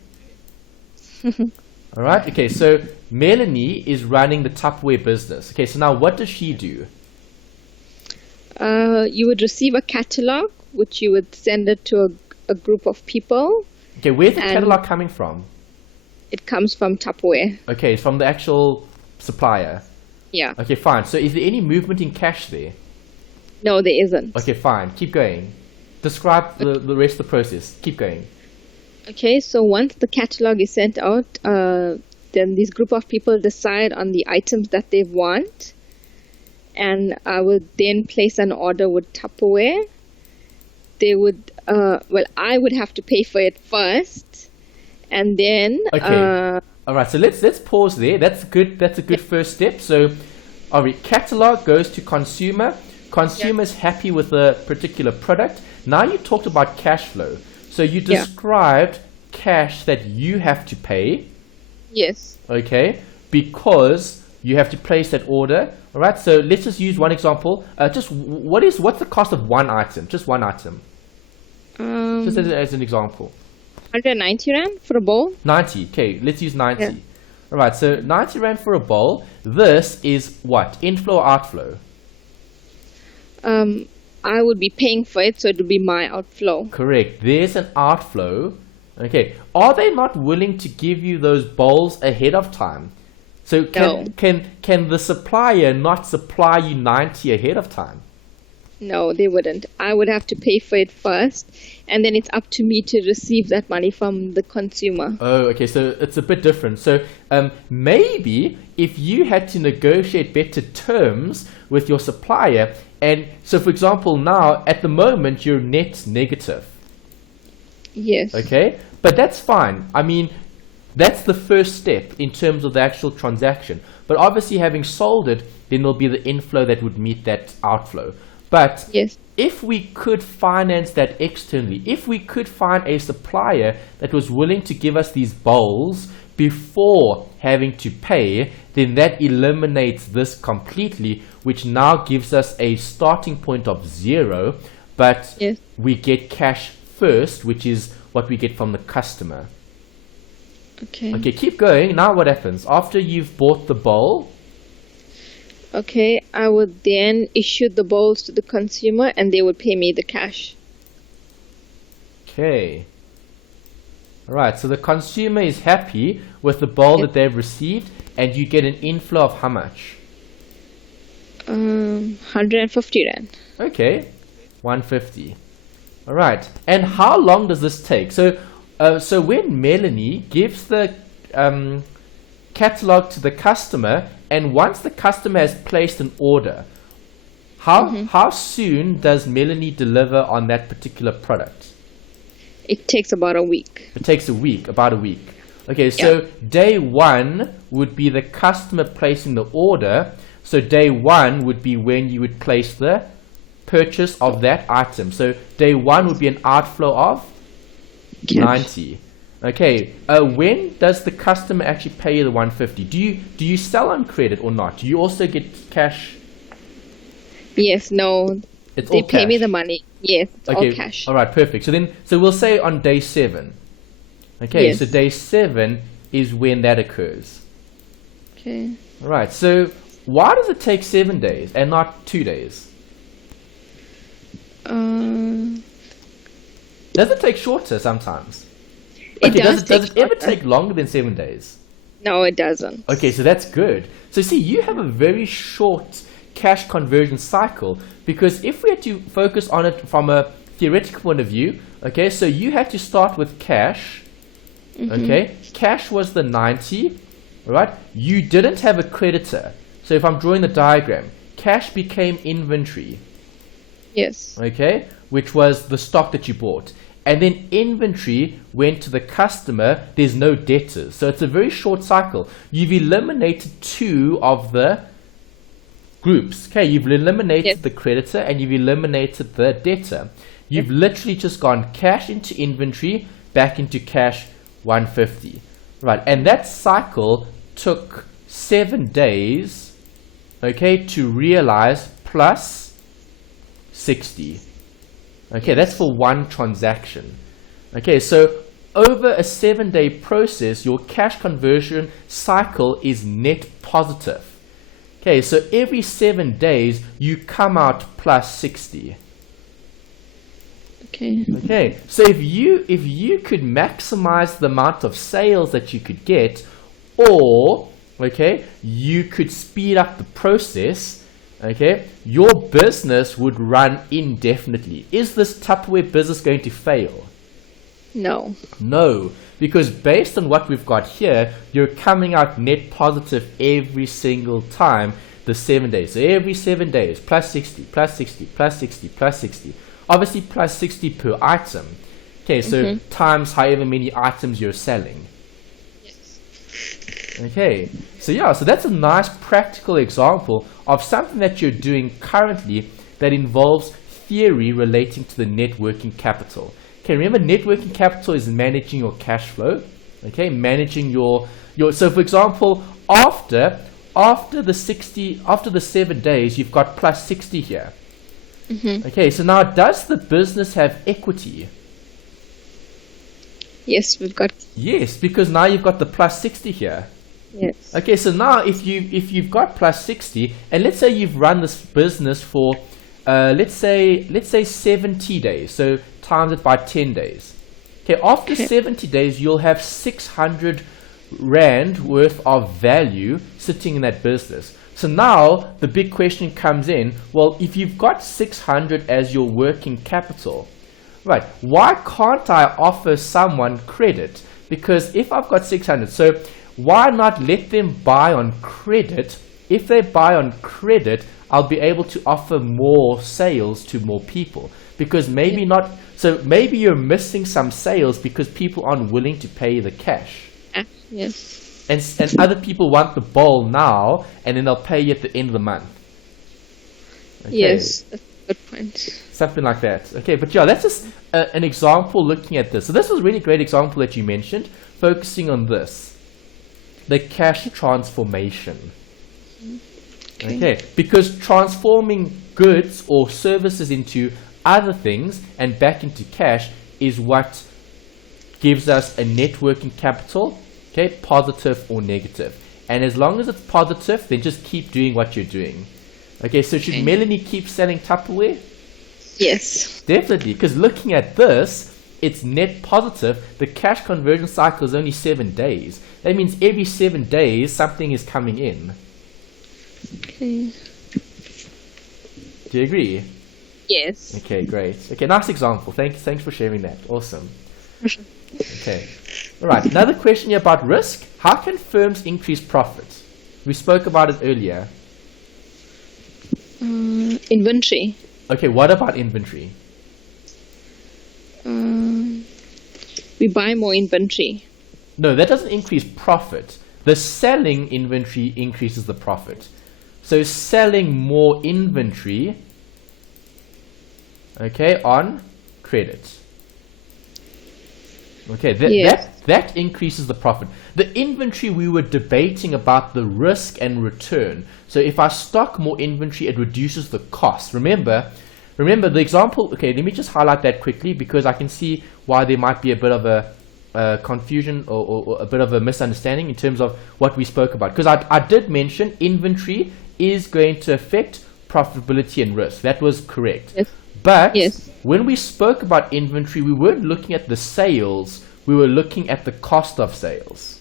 All right. Okay. So Melanie is running the Tupperware business. Okay. So now what does she do? You would receive a catalog, which you would send it to a group of people. Okay. Where's the And catalog coming from? it comes from Tupperware. Okay. It's from the actual supplier. Yeah. Okay. Fine. So is there any movement in cash there? No, there isn't. Okay. Fine. Keep going. Describe the rest of the process. Keep going. Okay, so once the catalog is sent out, then this group of people decide on the items that they want, and I would then place an order with Tupperware. They would, I would have to pay for it first, and then. Okay. All right. So let's pause there. That's good. That's a good first step. So, all right. Catalog goes to consumer. Consumer's happy with a particular product. Now you talked about cash flow. So you described cash that you have to pay. Yes. Okay. Because you have to place that order. All right. So let's just use one example. What's the cost of one item? Just one item. Just as an example. 190 rand for a bowl. 90. Okay. Let's use 90. Yeah. All right. So 90 rand for a bowl. This is what? Inflow or outflow? I would be paying for it, so it would be my outflow. Correct. There's an outflow. Okay. Are they not willing to give you those bowls ahead of time? So can the supplier not supply you 90 ahead of time? No, they wouldn't. I would have to pay for it first, and then it's up to me to receive that money from the consumer. Oh, okay. So it's a bit different. So maybe if you had to negotiate better terms with your supplier, and so for example, now at the moment you're net negative. Yes. Okay. But that's fine. I mean, that's the first step in terms of the actual transaction. But obviously having sold it, then there'll be the inflow that would meet that outflow. But yes, if we could finance that externally, if we could find a supplier that was willing to give us these bowls before having to pay, then that eliminates this completely, which now gives us a starting point of 0, but yes, we get cash first, which is what we get from the customer. Okay. Okay, keep going. Now what happens? After you've bought the bowl, okay, I would then issue the bowls to the consumer and they would pay me the cash. okay. Alright, so the consumer is happy with the bowl that they've received, and you get an inflow of how much? 150 rand. Okay, 150. Alright, and how long does this take? So when Melanie gives the catalog to the customer, and once the customer has placed an order, how soon does Melanie deliver on that particular product? It takes about a week. It takes about a week. Okay, so day 1 would be the customer placing the order. So day 1 would be when you would place the purchase of that item. So day 1 would be an outflow of Cash. 90. Okay, when does the customer actually pay you the 150? Do you sell on credit or not? Do you also get cash? Yes, no. It's They all pay cash. me the money. Yes, it's Okay, all cash. all right, perfect. So we'll say on day 7. Okay, Yes. so day 7 is when that occurs. Okay. All right, so why does it take 7 days and not 2 days? Does it take shorter sometimes? It Okay, does does it ever shorter. take longer than 7 days? No, it doesn't. Okay, so that's good. So see, you have a very short cash conversion cycle, because if we had to focus on it from a theoretical point of view, okay, so you had to start with cash, okay, cash was the 90, right? You didn't have a creditor. So if I'm drawing the diagram, cash became inventory, Yes. okay, which was the stock that you bought. And then inventory went to the customer. There's no debtors. So it's a very short cycle. You've eliminated 2 of the groups. Okay, you've eliminated the creditor and you've eliminated the debtor. You've literally just gone cash into inventory, back into cash 150. Right, and that cycle took 7 days, okay, to realize plus 60. Okay, that's for one transaction. Okay, so over a 7-day process, your cash conversion cycle is net positive. Okay, so every 7 days, you come out plus 60. Okay, so if you could maximize the amount of sales that you could get, or okay, you could speed up the process, okay, your business would run indefinitely. Is this Tupperware business going to fail? No. No, because based on what we've got here, you're coming out net positive every single time the 7 days. So every 7 days, plus 60, plus 60, plus 60, plus 60. Obviously plus 60 per item. Okay, so times however many items you're selling. Yes. Okay, so yeah, so that's a nice practical example of something that you're doing currently that involves theory relating to the net working capital. Okay, remember, net working capital is managing your cash flow. Okay, managing your so for example, after the 7 days, you've got plus 60 here. Okay, so now does the business have equity? Yes, we've got. Yes, because now you've got the plus 60 here. Yes. Okay, so now if you've got plus 60, and let's say you've run this business for let's say 70 days, so times it by 10 days. Okay, after 70 days, you'll have 600 Rand worth of value sitting in that business. So now the big question comes in, well, if you've got 600 as your working capital, right, why can't I offer someone credit? Because if I've got 600, so why not let them buy on credit? If they buy on credit, I'll be able to offer more sales to more people. Because maybe not, so maybe you're missing some sales because people aren't willing to pay the cash. Yes. And other people want the bowl now, and then they'll pay you at the end of the month. Okay. Yes, that's a good point. Something like that. Okay, but yeah, that's just an example looking at this. So this was a really great example that you mentioned, focusing on this. The cash transformation. Okay, because transforming goods or services into other things and back into cash is what gives us a net working capital. Okay, positive or negative. And as long as it's positive, then just keep doing what you're doing. Okay, so should Melanie keep selling Tupperware? Yes. Definitely, because looking at this, it's net positive. The cash conversion cycle is only 7 days. That means every 7 days, something is coming in. Okay. Do you agree? Yes. Okay, great. Okay, nice example. Thanks for sharing that. Awesome. Okay. All right. Another question here about risk. How can firms increase profits? We spoke about it earlier. Inventory. Okay. What about inventory? We buy more inventory. No, that doesn't increase profit. The selling inventory increases the profit. So selling more inventory, okay, on credit. Okay, that increases the profit. The inventory, we were debating about the risk and return. So if I stock more inventory, it reduces the cost. Remember the example. Okay, let me just highlight that quickly because I can see why there might be a bit of a confusion or a bit of a misunderstanding in terms of what we spoke about. Because I did mention inventory is going to affect profitability and risk. That was correct. Yes. But Yes. when we spoke about inventory, we weren't looking at the sales. We were looking at the cost of sales.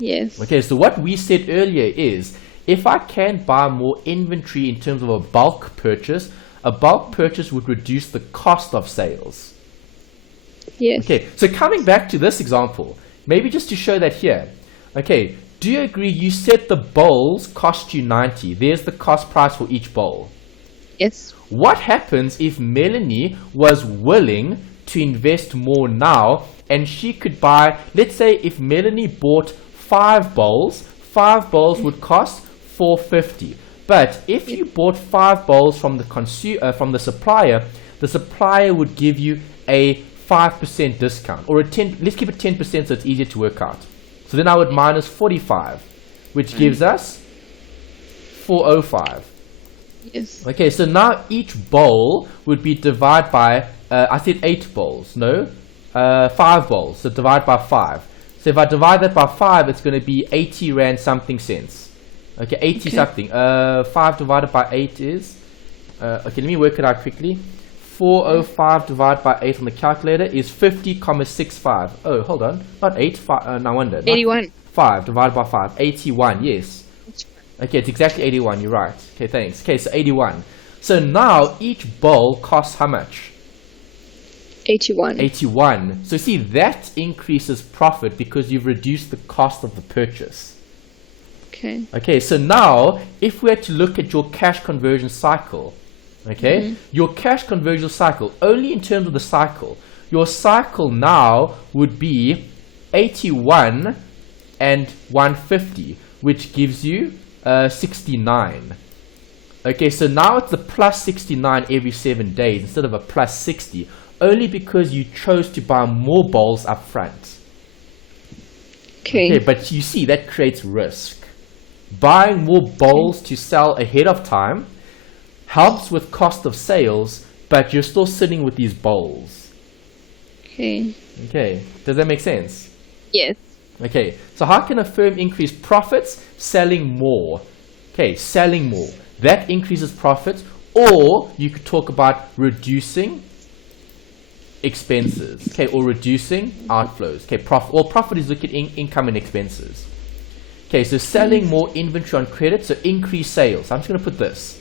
Yes. Okay, so what we said earlier is, if I can buy more inventory in terms of a bulk purchase would reduce the cost of sales. Yes. Okay, so coming back to this example, maybe just to show that here. Okay, do you agree you said the bowls cost you 90? There's the cost price for each bowl. Yes. What happens if Melanie was willing to invest more now and she could buy, let's say if Melanie bought 5 bowls would cost $4.50. But if you bought 5 bowls from the supplier would give you a 5% discount, or let's keep it 10% so it's easier to work out. So then I would minus 45, which gives us 405. Yes. Okay, so now each bowl would be divided by, I said 8 bowls, no? 5 bowls. So divide by 5. So if I divide that by 5, it's going to be 80 rand something cents. Okay, 80 something. 5 divided by 8 is... okay, let me work it out quickly. 405 divided by 8 on the calculator is 50,65. Oh, hold on. Not 8, 5, no wonder. 81. 5 divided by 5. 81, yes. Okay, it's exactly 81, you're right. Okay, thanks. Okay, so 81. So now each bowl costs how much? 81. 81. So see, that increases profit because you've reduced the cost of the purchase. Okay. Okay, so now if we had to look at your cash conversion cycle, okay, your cash conversion cycle, only in terms of the cycle, your cycle now would be 81 and 150, which gives you 69. Okay, so now it's a plus 69 every 7 days instead of a plus 60, only because you chose to buy more bowls up front. Okay, but you see, that creates risk. Buying more bowls to sell ahead of time helps with cost of sales, but you're still sitting with these bowls. Okay. Okay, does that make sense? Yes. Okay, so how can a firm increase profits? Selling more. Okay, selling more. That increases profits, or you could talk about reducing expenses, okay, or reducing outflows. Okay, profit is looking at income and expenses. Okay, so selling more inventory on credit, so increase sales. I'm just going to put this.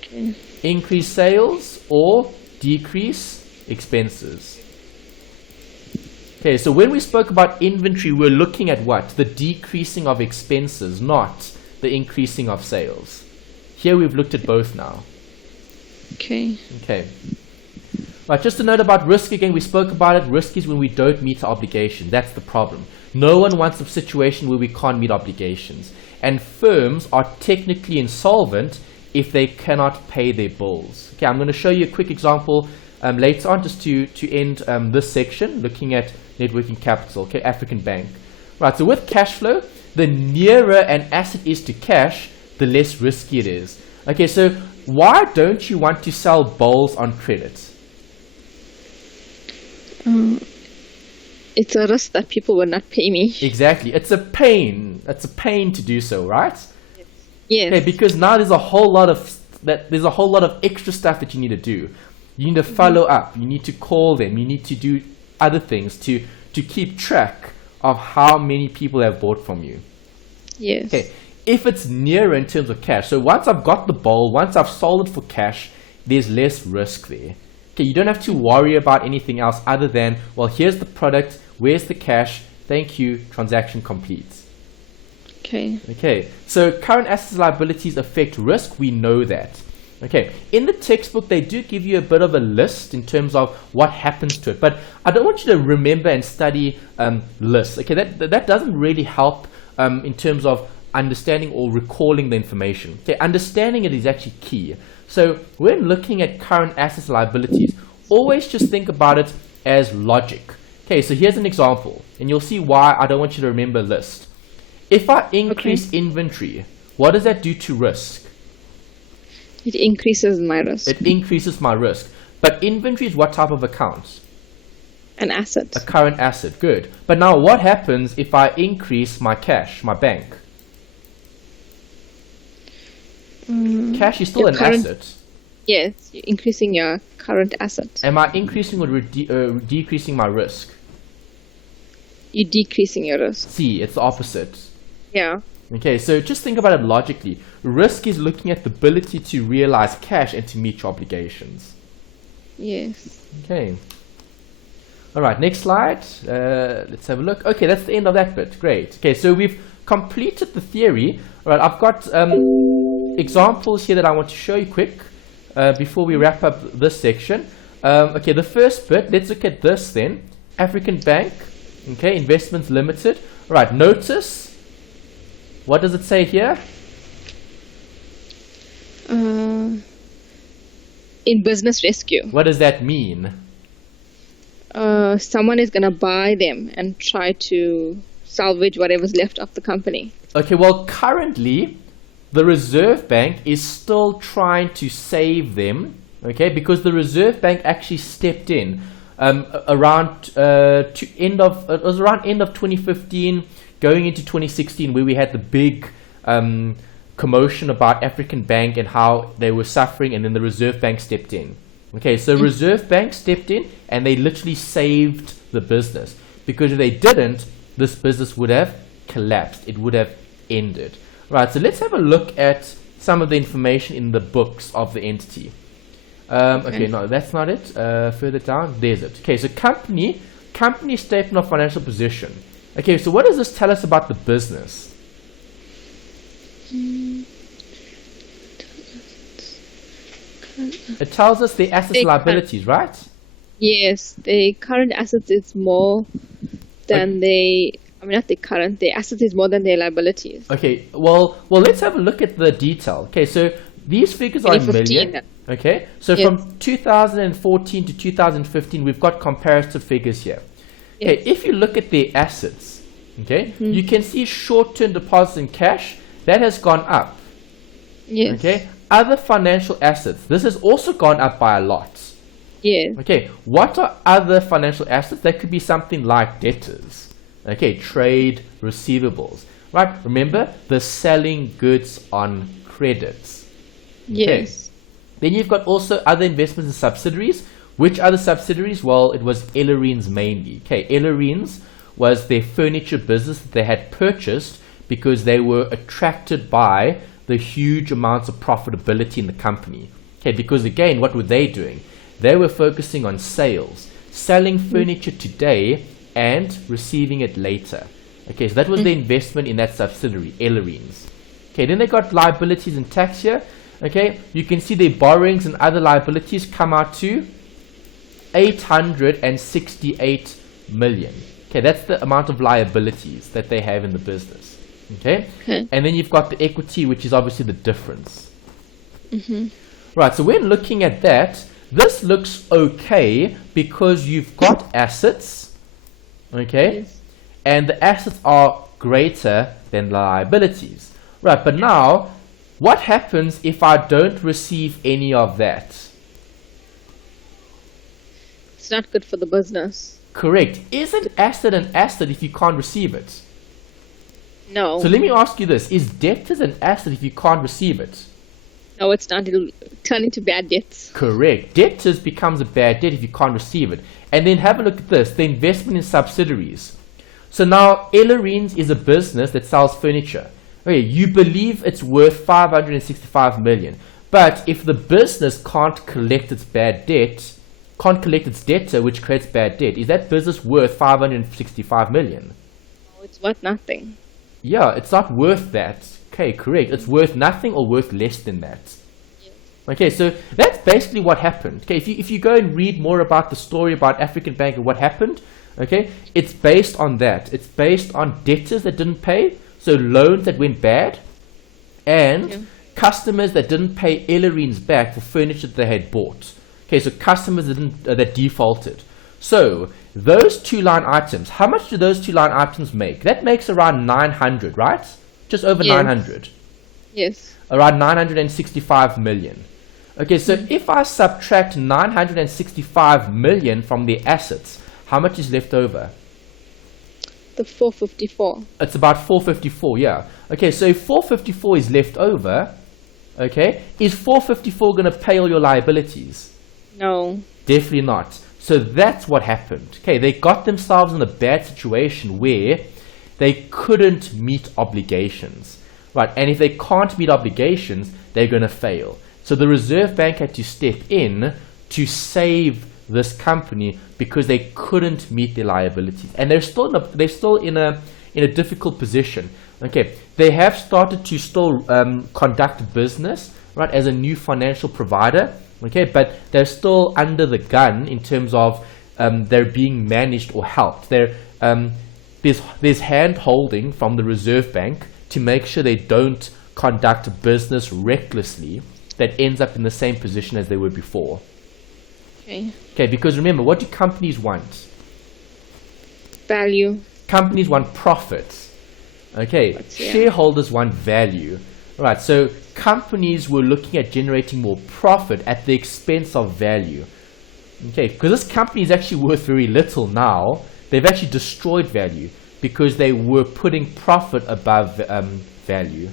Okay. Increase sales or decrease expenses. Okay, so when we spoke about inventory, we're looking at what? The decreasing of expenses, not the increasing of sales. Here we've looked at both now. Okay. Okay. Right, just a note about risk again, we spoke about it. Risk is when we don't meet our obligation. That's the problem. No one wants a situation where we can't meet obligations. And firms are technically insolvent if they cannot pay their bills. Okay, I'm going to show you a quick example later on just to end this section, looking at net working capital, okay, African Bank. Right, so with cash flow, the nearer an asset is to cash, the less risky it is. Okay, so why don't you want to sell bowls on credit? It's a risk that people will not pay me. Exactly. It's a pain. It's a pain to do so, right? Yes. Okay, because now there's a whole lot of extra stuff that you need to do. You need to follow up. You need to call them. You need to do other things to keep track of how many people have bought from you. Yes. Okay. If it's nearer in terms of cash, so once I've got the bowl, once I've sold it for cash, there's less risk there. Okay, you don't have to worry about anything else other than, well, here's the product, where's the cash, thank you, transaction complete. Okay. Okay, so current assets and liabilities affect risk, we know that. Okay, in the textbook, they do give you a bit of a list in terms of what happens to it, but I don't want you to remember and study lists. Okay, that doesn't really help in terms of understanding or recalling the information. Okay, understanding it is actually key. So when looking at current assets and liabilities, always just think about it as logic. Okay, so here's an example, and you'll see why I don't want you to remember a list. If I increase inventory, what does that do to risk? It increases my risk. It increases my risk. But inventory is what type of account? An asset. A current asset, good. But now what happens if I increase my cash, my bank? Cash is still an asset. Yes, you're increasing your current asset. Am I increasing or decreasing my risk? You're decreasing your risk. See, it's the opposite. Yeah. Okay, so just think about it logically. Risk is looking at the ability to realize cash and to meet your obligations. Yes. Okay. All right, next slide. Let's have a look. Okay, that's the end of that bit. Great. Okay, so we've completed the theory. All right, I've got examples here that I want to show you quick before we wrap up this section. Okay, the first bit, let's look at this then. African Bank, okay, Investments Limited. All right, notice, what does it say here? In business rescue. What does that mean? Someone is going to buy them and try to salvage whatever's left of the company. Okay, well, currently, the Reserve Bank is still trying to save them, okay, because the Reserve Bank actually stepped in. around it was around end of 2015, going into 2016, where we had the big commotion about African Bank and how they were suffering, and then the Reserve Bank stepped in. Okay, so Reserve Bank stepped in and they literally saved the business, because if they didn't, this business would have collapsed. It would have ended. Right, so let's have a look at some of the information in the books of the entity. Okay, no, that's not it. Further down, there's it. Okay, so company statement of financial position. Okay, so what does this tell us about the business? It tells us the assets and liabilities, right? Yes, the current assets is more than not the current. The assets is more than their liabilities. Okay, well, let's have a look at the detail. Okay, so these figures are in million. Okay, so from 2014 to 2015, we've got comparative figures here. Okay, if you look at the assets, okay, you can see short-term deposits and cash, that has gone up. Yes. Okay, other financial assets, this has also gone up by a lot. Yes. Okay, what are other financial assets? That could be something like debtors. Okay, trade receivables. Right, remember, the selling goods on credits. Okay. Yes. Then you've got also other investments in subsidiaries. Which other subsidiaries? Well, it was Ellerines mainly. Okay, Ellerines was their furniture business that they had purchased because they were attracted by the huge amounts of profitability in the company. Okay, because again, what were they doing? They were focusing on sales, selling furniture today and receiving it later. Okay, so that was the investment in that subsidiary, Ellerines. Okay, then they got liabilities and tax here. Okay, you can see their borrowings and other liabilities come out to 868 million. Okay, that's the amount of liabilities that they have in the business. Okay, and then you've got the equity, which is obviously the difference. Right, so when looking at that, this looks okay because you've got assets, okay, and the assets are greater than the liabilities. Right, but now, what happens if I don't receive any of that? It's not good for the business. Correct. Isn't asset an asset if you can't receive it? No. So let me ask you this. Is debtors an asset if you can't receive it? No, it's not. It'll turn into bad debts. Correct. Debtors becomes a bad debt if you can't receive it. And then have a look at this. The investment in subsidiaries. So now Ellerines is a business that sells furniture. Okay, you believe it's worth 565 million. But if the business can't collect its bad debt, can't collect its debtor, which creates bad debt, is that business worth 565 million? No, it's worth nothing. Yeah, it's not worth that. Okay, correct. It's worth nothing or worth less than that. Yes. Okay, so that's basically what happened. Okay, if you go and read more about the story about African Bank and what happened, okay, it's based on that. It's based on debtors that didn't pay, so loans that went bad, and customers that didn't pay Ellerines back for furniture that they had bought. Okay, so customers that defaulted. So those two line items, how much do those two line items make? That makes around 900, right? Just over 900. Yes. Around 965 million. Okay, so if I subtract 965 million from the assets, how much is left over? The 454. It's about 454, yeah. Okay, so if 454 is left over, okay, is 454 going to pay all your liabilities? No. Definitely not. So that's what happened. Okay, they got themselves in a bad situation where they couldn't meet obligations. Right, and if they can't meet obligations, they're going to fail. So the Reserve Bank had to step in to save this company because they couldn't meet their liabilities, and they're still in a difficult position. Okay, they have started to still conduct business, right, as a new financial provider. Okay, but they're still under the gun in terms of they're being managed or helped. There's hand holding from the Reserve Bank to make sure they don't conduct business recklessly that ends up in the same position as they were before. Okay, because remember, what do companies want? Value. Companies want profits. Okay, shareholders want value. Right, so companies were looking at generating more profit at the expense of value. Okay, because this company is actually worth very little now. They've actually destroyed value because they were putting profit above value.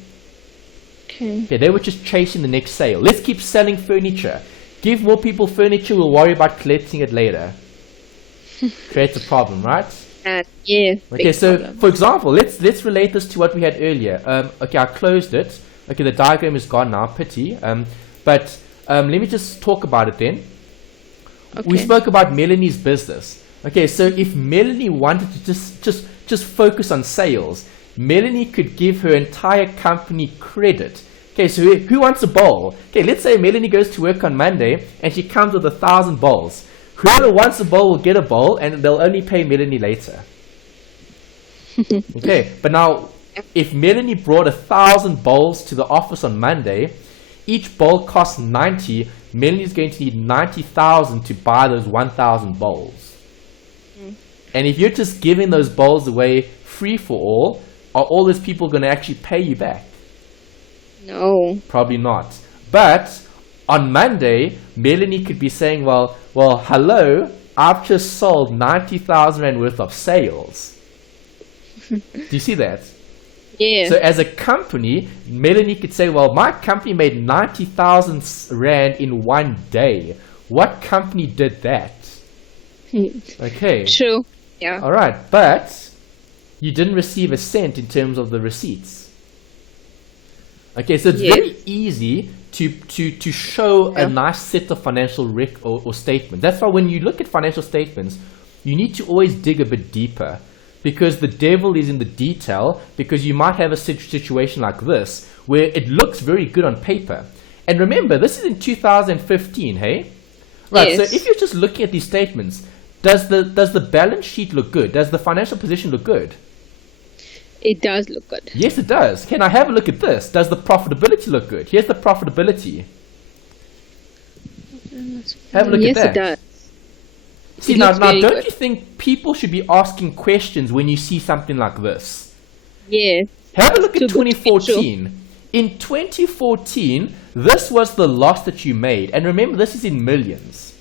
Okay, they were just chasing the next sale. Let's keep selling furniture. Give more people furniture, we'll worry about collecting it later. Creates a problem, right? Yeah. Okay, so for example, let's relate this to what we had earlier. Okay, I closed it. Okay, the diagram is gone now, pity. But let me just talk about it then. Okay. We spoke about Melanie's business. Okay, so if Melanie wanted to just focus on sales, Melanie could give her entire company credit. Okay, so who wants a bowl? Okay, let's say Melanie goes to work on Monday and she comes with 1,000 bowls. Whoever wants a bowl will get a bowl and they'll only pay Melanie later. Okay, but now if Melanie brought 1,000 bowls to the office on Monday, each bowl costs 90. Melanie's going to need 90,000 to buy those 1,000 bowls. And if you're just giving those bowls away free for all, are all those people going to actually pay you back? No. Probably not. But on Monday, Melanie could be saying, well, hello, I've just sold 90,000 Rand worth of sales. Do you see that? Yeah. So as a company, Melanie could say, well, my company made 90,000 Rand in one day. What company did that? Okay. True. Yeah. All right. But you didn't receive a cent in terms of the receipts. Okay. So it's very easy to show a nice set of financial or statements. That's why when you look at financial statements, you need to always dig a bit deeper. Because the devil is in the detail, because you might have a situation like this, where it looks very good on paper. And remember, this is in 2015, hey? Right, yes. So if you're just looking at these statements, does the balance sheet look good? Does the financial position look good? It does look good. Yes, it does. Can I have a look at this? Does the profitability look good? Here's the profitability. Have a look at that. Yes, it does. See, now don't you think people should be asking questions when you see something like this? Yeah. Have a look at 2014. In 2014, this was the loss that you made. And remember, this is in millions.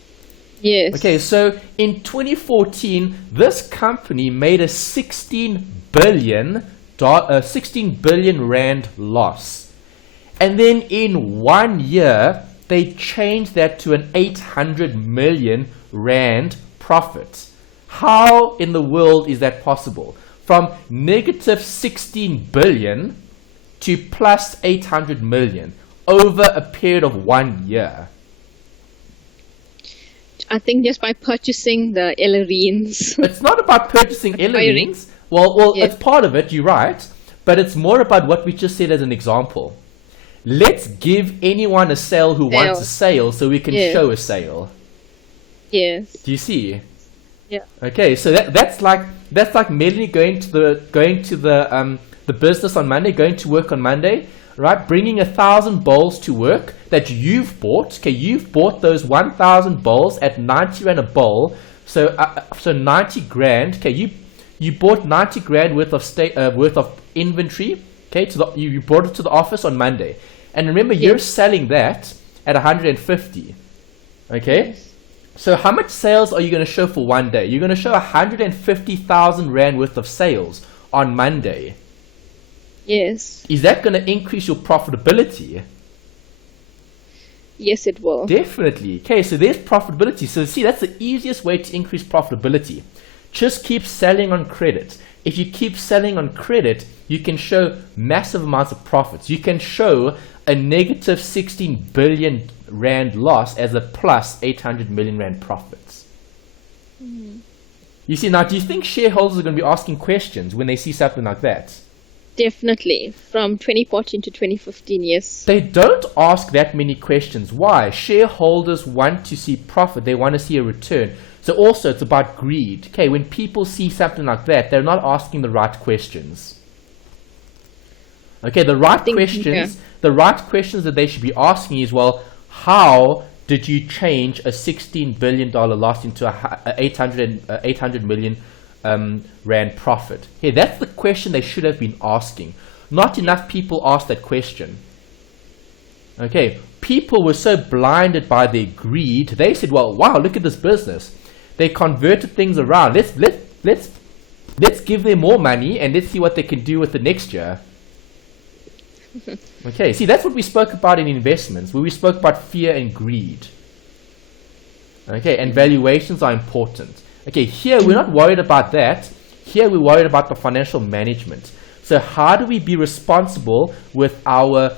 Yes. Okay, so in 2014, this company made a 16 billion Rand loss. And then in 1 year, they changed that to an 800 million Rand profit. How in the world is that possible? From negative 16 billion to plus 800 million over a period of 1 year. I think just by purchasing the Ellerines. It's not about purchasing Ellerines. Well, yeah. It's part of it, you're right. But it's more about what we just said as an example. Let's give anyone a sale who wants a sale so we can show a sale. Yes. Do you see? Yeah. Okay, so that's like Melanie going to the business on Monday, going to work on Monday, right? Bringing 1,000 bowls to work that you've bought. Okay, you've bought those 1,000 bowls at 90 Rand a bowl. So 90 grand. Okay, you bought 90 grand worth of inventory. Okay, you brought it to the office on Monday, and remember you're selling that at 150. Okay. Yes. So how much sales are you going to show for one day? You're going to show 150,000 Rand worth of sales on Monday. Yes. Is that going to increase your profitability? Yes, it will. Definitely. Okay, so there's profitability. So see, that's the easiest way to increase profitability. Just keep selling on credit. If you keep selling on credit, you can show massive amounts of profits. You can show a negative 16 billion Rand loss as a plus 800 million Rand profits. You see, now do you think shareholders are going to be asking questions when they see something like that? Definitely. From 2014 to 2015, yes. They don't ask that many questions. Why? Shareholders want to see profit. They want to see a return. So also it's about greed. Okay, when people see something like that, they're not asking the right questions. Okay, the right questions that they should be asking is, well, how did you change a $16 billion loss into a 800 million Rand profit? Hey, that's the question they should have been asking. Not enough people ask that question. Okay, people were so blinded by their greed, they said, well, wow, look at this business. They converted things around. Let's give them more money and let's see what they can do with it next year. Okay, see, that's what we spoke about in investments, where we spoke about fear and greed. Okay, and valuations are important. Okay, here we're not worried about that. Here we're worried about the financial management. So how do we be responsible with our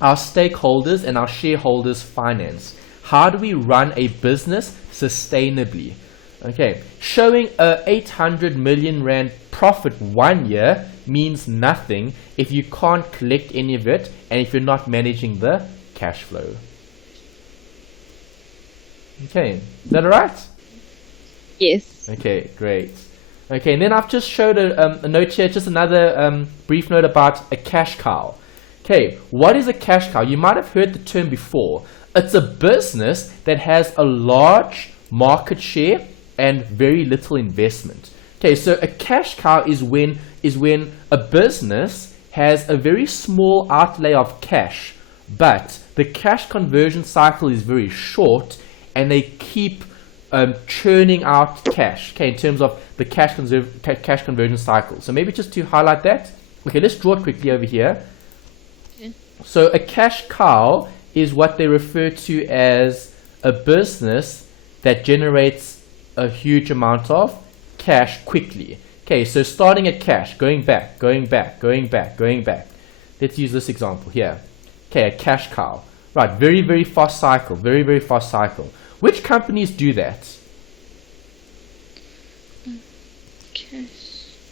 stakeholders and our shareholders' finance? How do we run a business sustainably? Okay, showing a 800 million rand profit 1 year means nothing if you can't collect any of it and if you're not managing the cash flow. Okay, is that alright? Yes. Okay, great. Okay, and then I've just showed a note here, just another brief note about a cash cow. Okay, what is a cash cow? You might have heard the term before. It's a business that has a large market share and very little investment. Okay, so a cash cow is when a business has a very small outlay of cash, but the cash conversion cycle is very short and they keep churning out cash, okay, in terms of the cash conversion cycle. So maybe just to highlight that. Okay, let's draw it quickly over here. Okay. So a cash cow is what they refer to as a business that generates a huge amount of cash quickly. Okay, so starting at cash, going back. Let's use this example here. Okay, a cash cow. Right, very, very fast cycle. Very, very fast cycle. Which companies do that?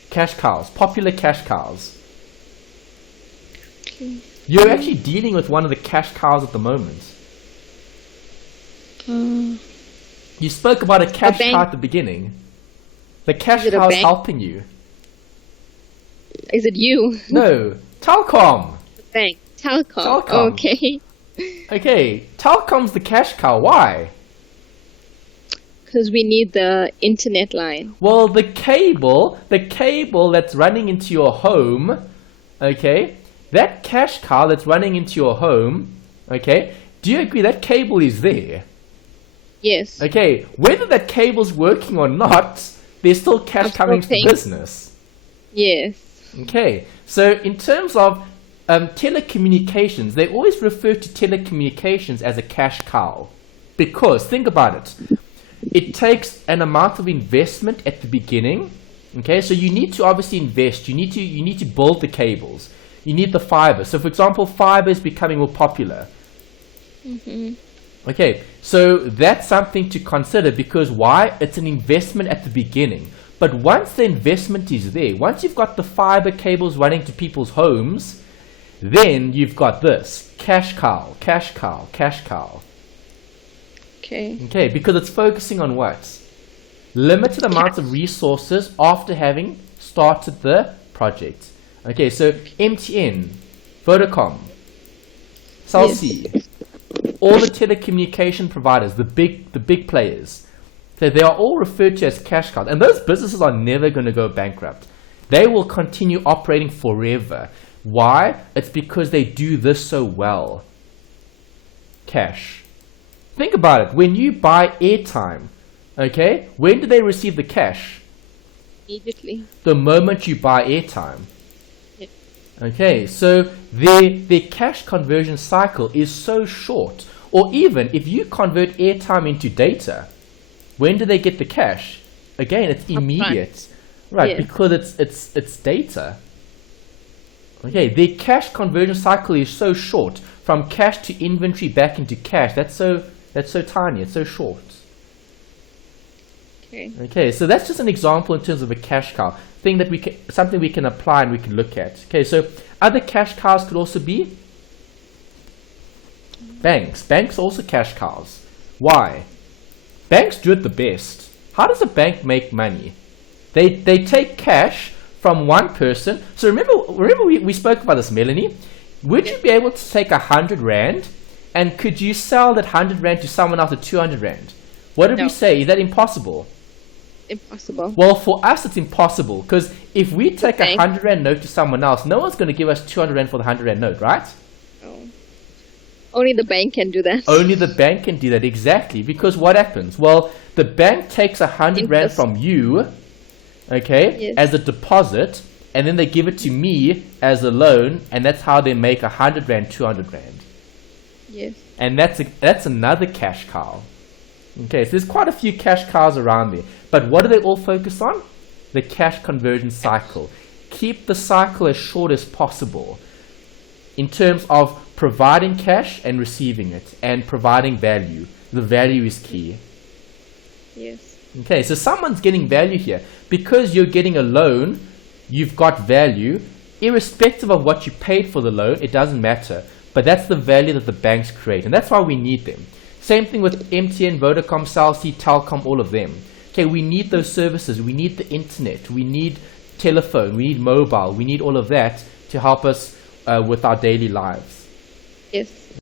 Cash cows. Popular cash cows. Okay. You're actually dealing with one of the cash cows at the moment. You spoke about a cash cow at the beginning. The cash cow is helping you. Is it you? No, Telkom. Bank. Telkom. Okay. Okay, Telkom's the cash cow. Why? Because we need the internet line. Well, the cable that's running into your home, okay, that cash cow that's running into your home, okay, do you agree that cable is there? Yes. Okay, whether that cable's working or not, there's still cash coming to the business. Yes. Okay, so in terms of telecommunications, they always refer to telecommunications as a cash cow. Because, think about it. It takes an amount of investment at the beginning. Okay, so you need to obviously invest. You need to build the cables. You need the fiber. So, for example, fiber is becoming more popular. Mm-hmm. Okay, so that's something to consider because why? It's an investment at the beginning. But once the investment is there, once you've got the fiber cables running to people's homes, then you've got this cash cow. Okay, because it's focusing on what? Limited amounts of resources after having started the project. Okay, so MTN, Vodacom, Cell C, all the telecommunication providers, the big players, so they are all referred to as cash cows. And those businesses are never going to go bankrupt. They will continue operating forever. Why? It's because they do this so well. Cash. Think about it. When you buy airtime, okay, when do they receive the cash? Immediately. The moment you buy airtime. Yep. Okay, so their cash conversion cycle is so short. Or even if you convert airtime into data, when do they get the cash? Again, it's immediate. Right, because it's data. Okay, their cash conversion cycle is so short. From cash to inventory back into cash, that's so tiny, it's so short. Okay, so that's just an example in terms of a cash cow. Something we can apply and we can look at. Okay, so other cash cows could also be banks. Banks are also cash cows. Why? Banks do it the best. How does a bank make money? They take cash from one person. So remember we spoke about this, Melanie. Would you be able to take 100 rand and could you sell that 100 rand to someone else at 200 rand? What did we say? Is that impossible? Impossible. Well, for us it's impossible because if we take a 100 rand note to someone else, no one's going to give us 200 rand for the 100 rand note, right? No. Only the bank can do that. Only the bank can do that, exactly. Because what happens? Well, the bank takes 100 rand from you, okay, Yes. as a deposit, and then they give it to me as a loan, and that's how they make 100 rand, 200 rand. Yes. And that's another cash cow. Okay, so there's quite a few cash cows around there. But what do they all focus on? The cash conversion cycle. Keep the cycle as short as possible in terms of providing cash and receiving it, and providing value. The value is key. Yes. Okay, so someone's getting value here. Because you're getting a loan, you've got value. Irrespective of what you paid for the loan, it doesn't matter. But that's the value that the banks create, and that's why we need them. Same thing with MTN, Vodacom, Cell C, Telkom, all of them. Okay, we need those services. We need the internet. We need telephone. We need mobile. We need all of that to help us with our daily lives. Yes.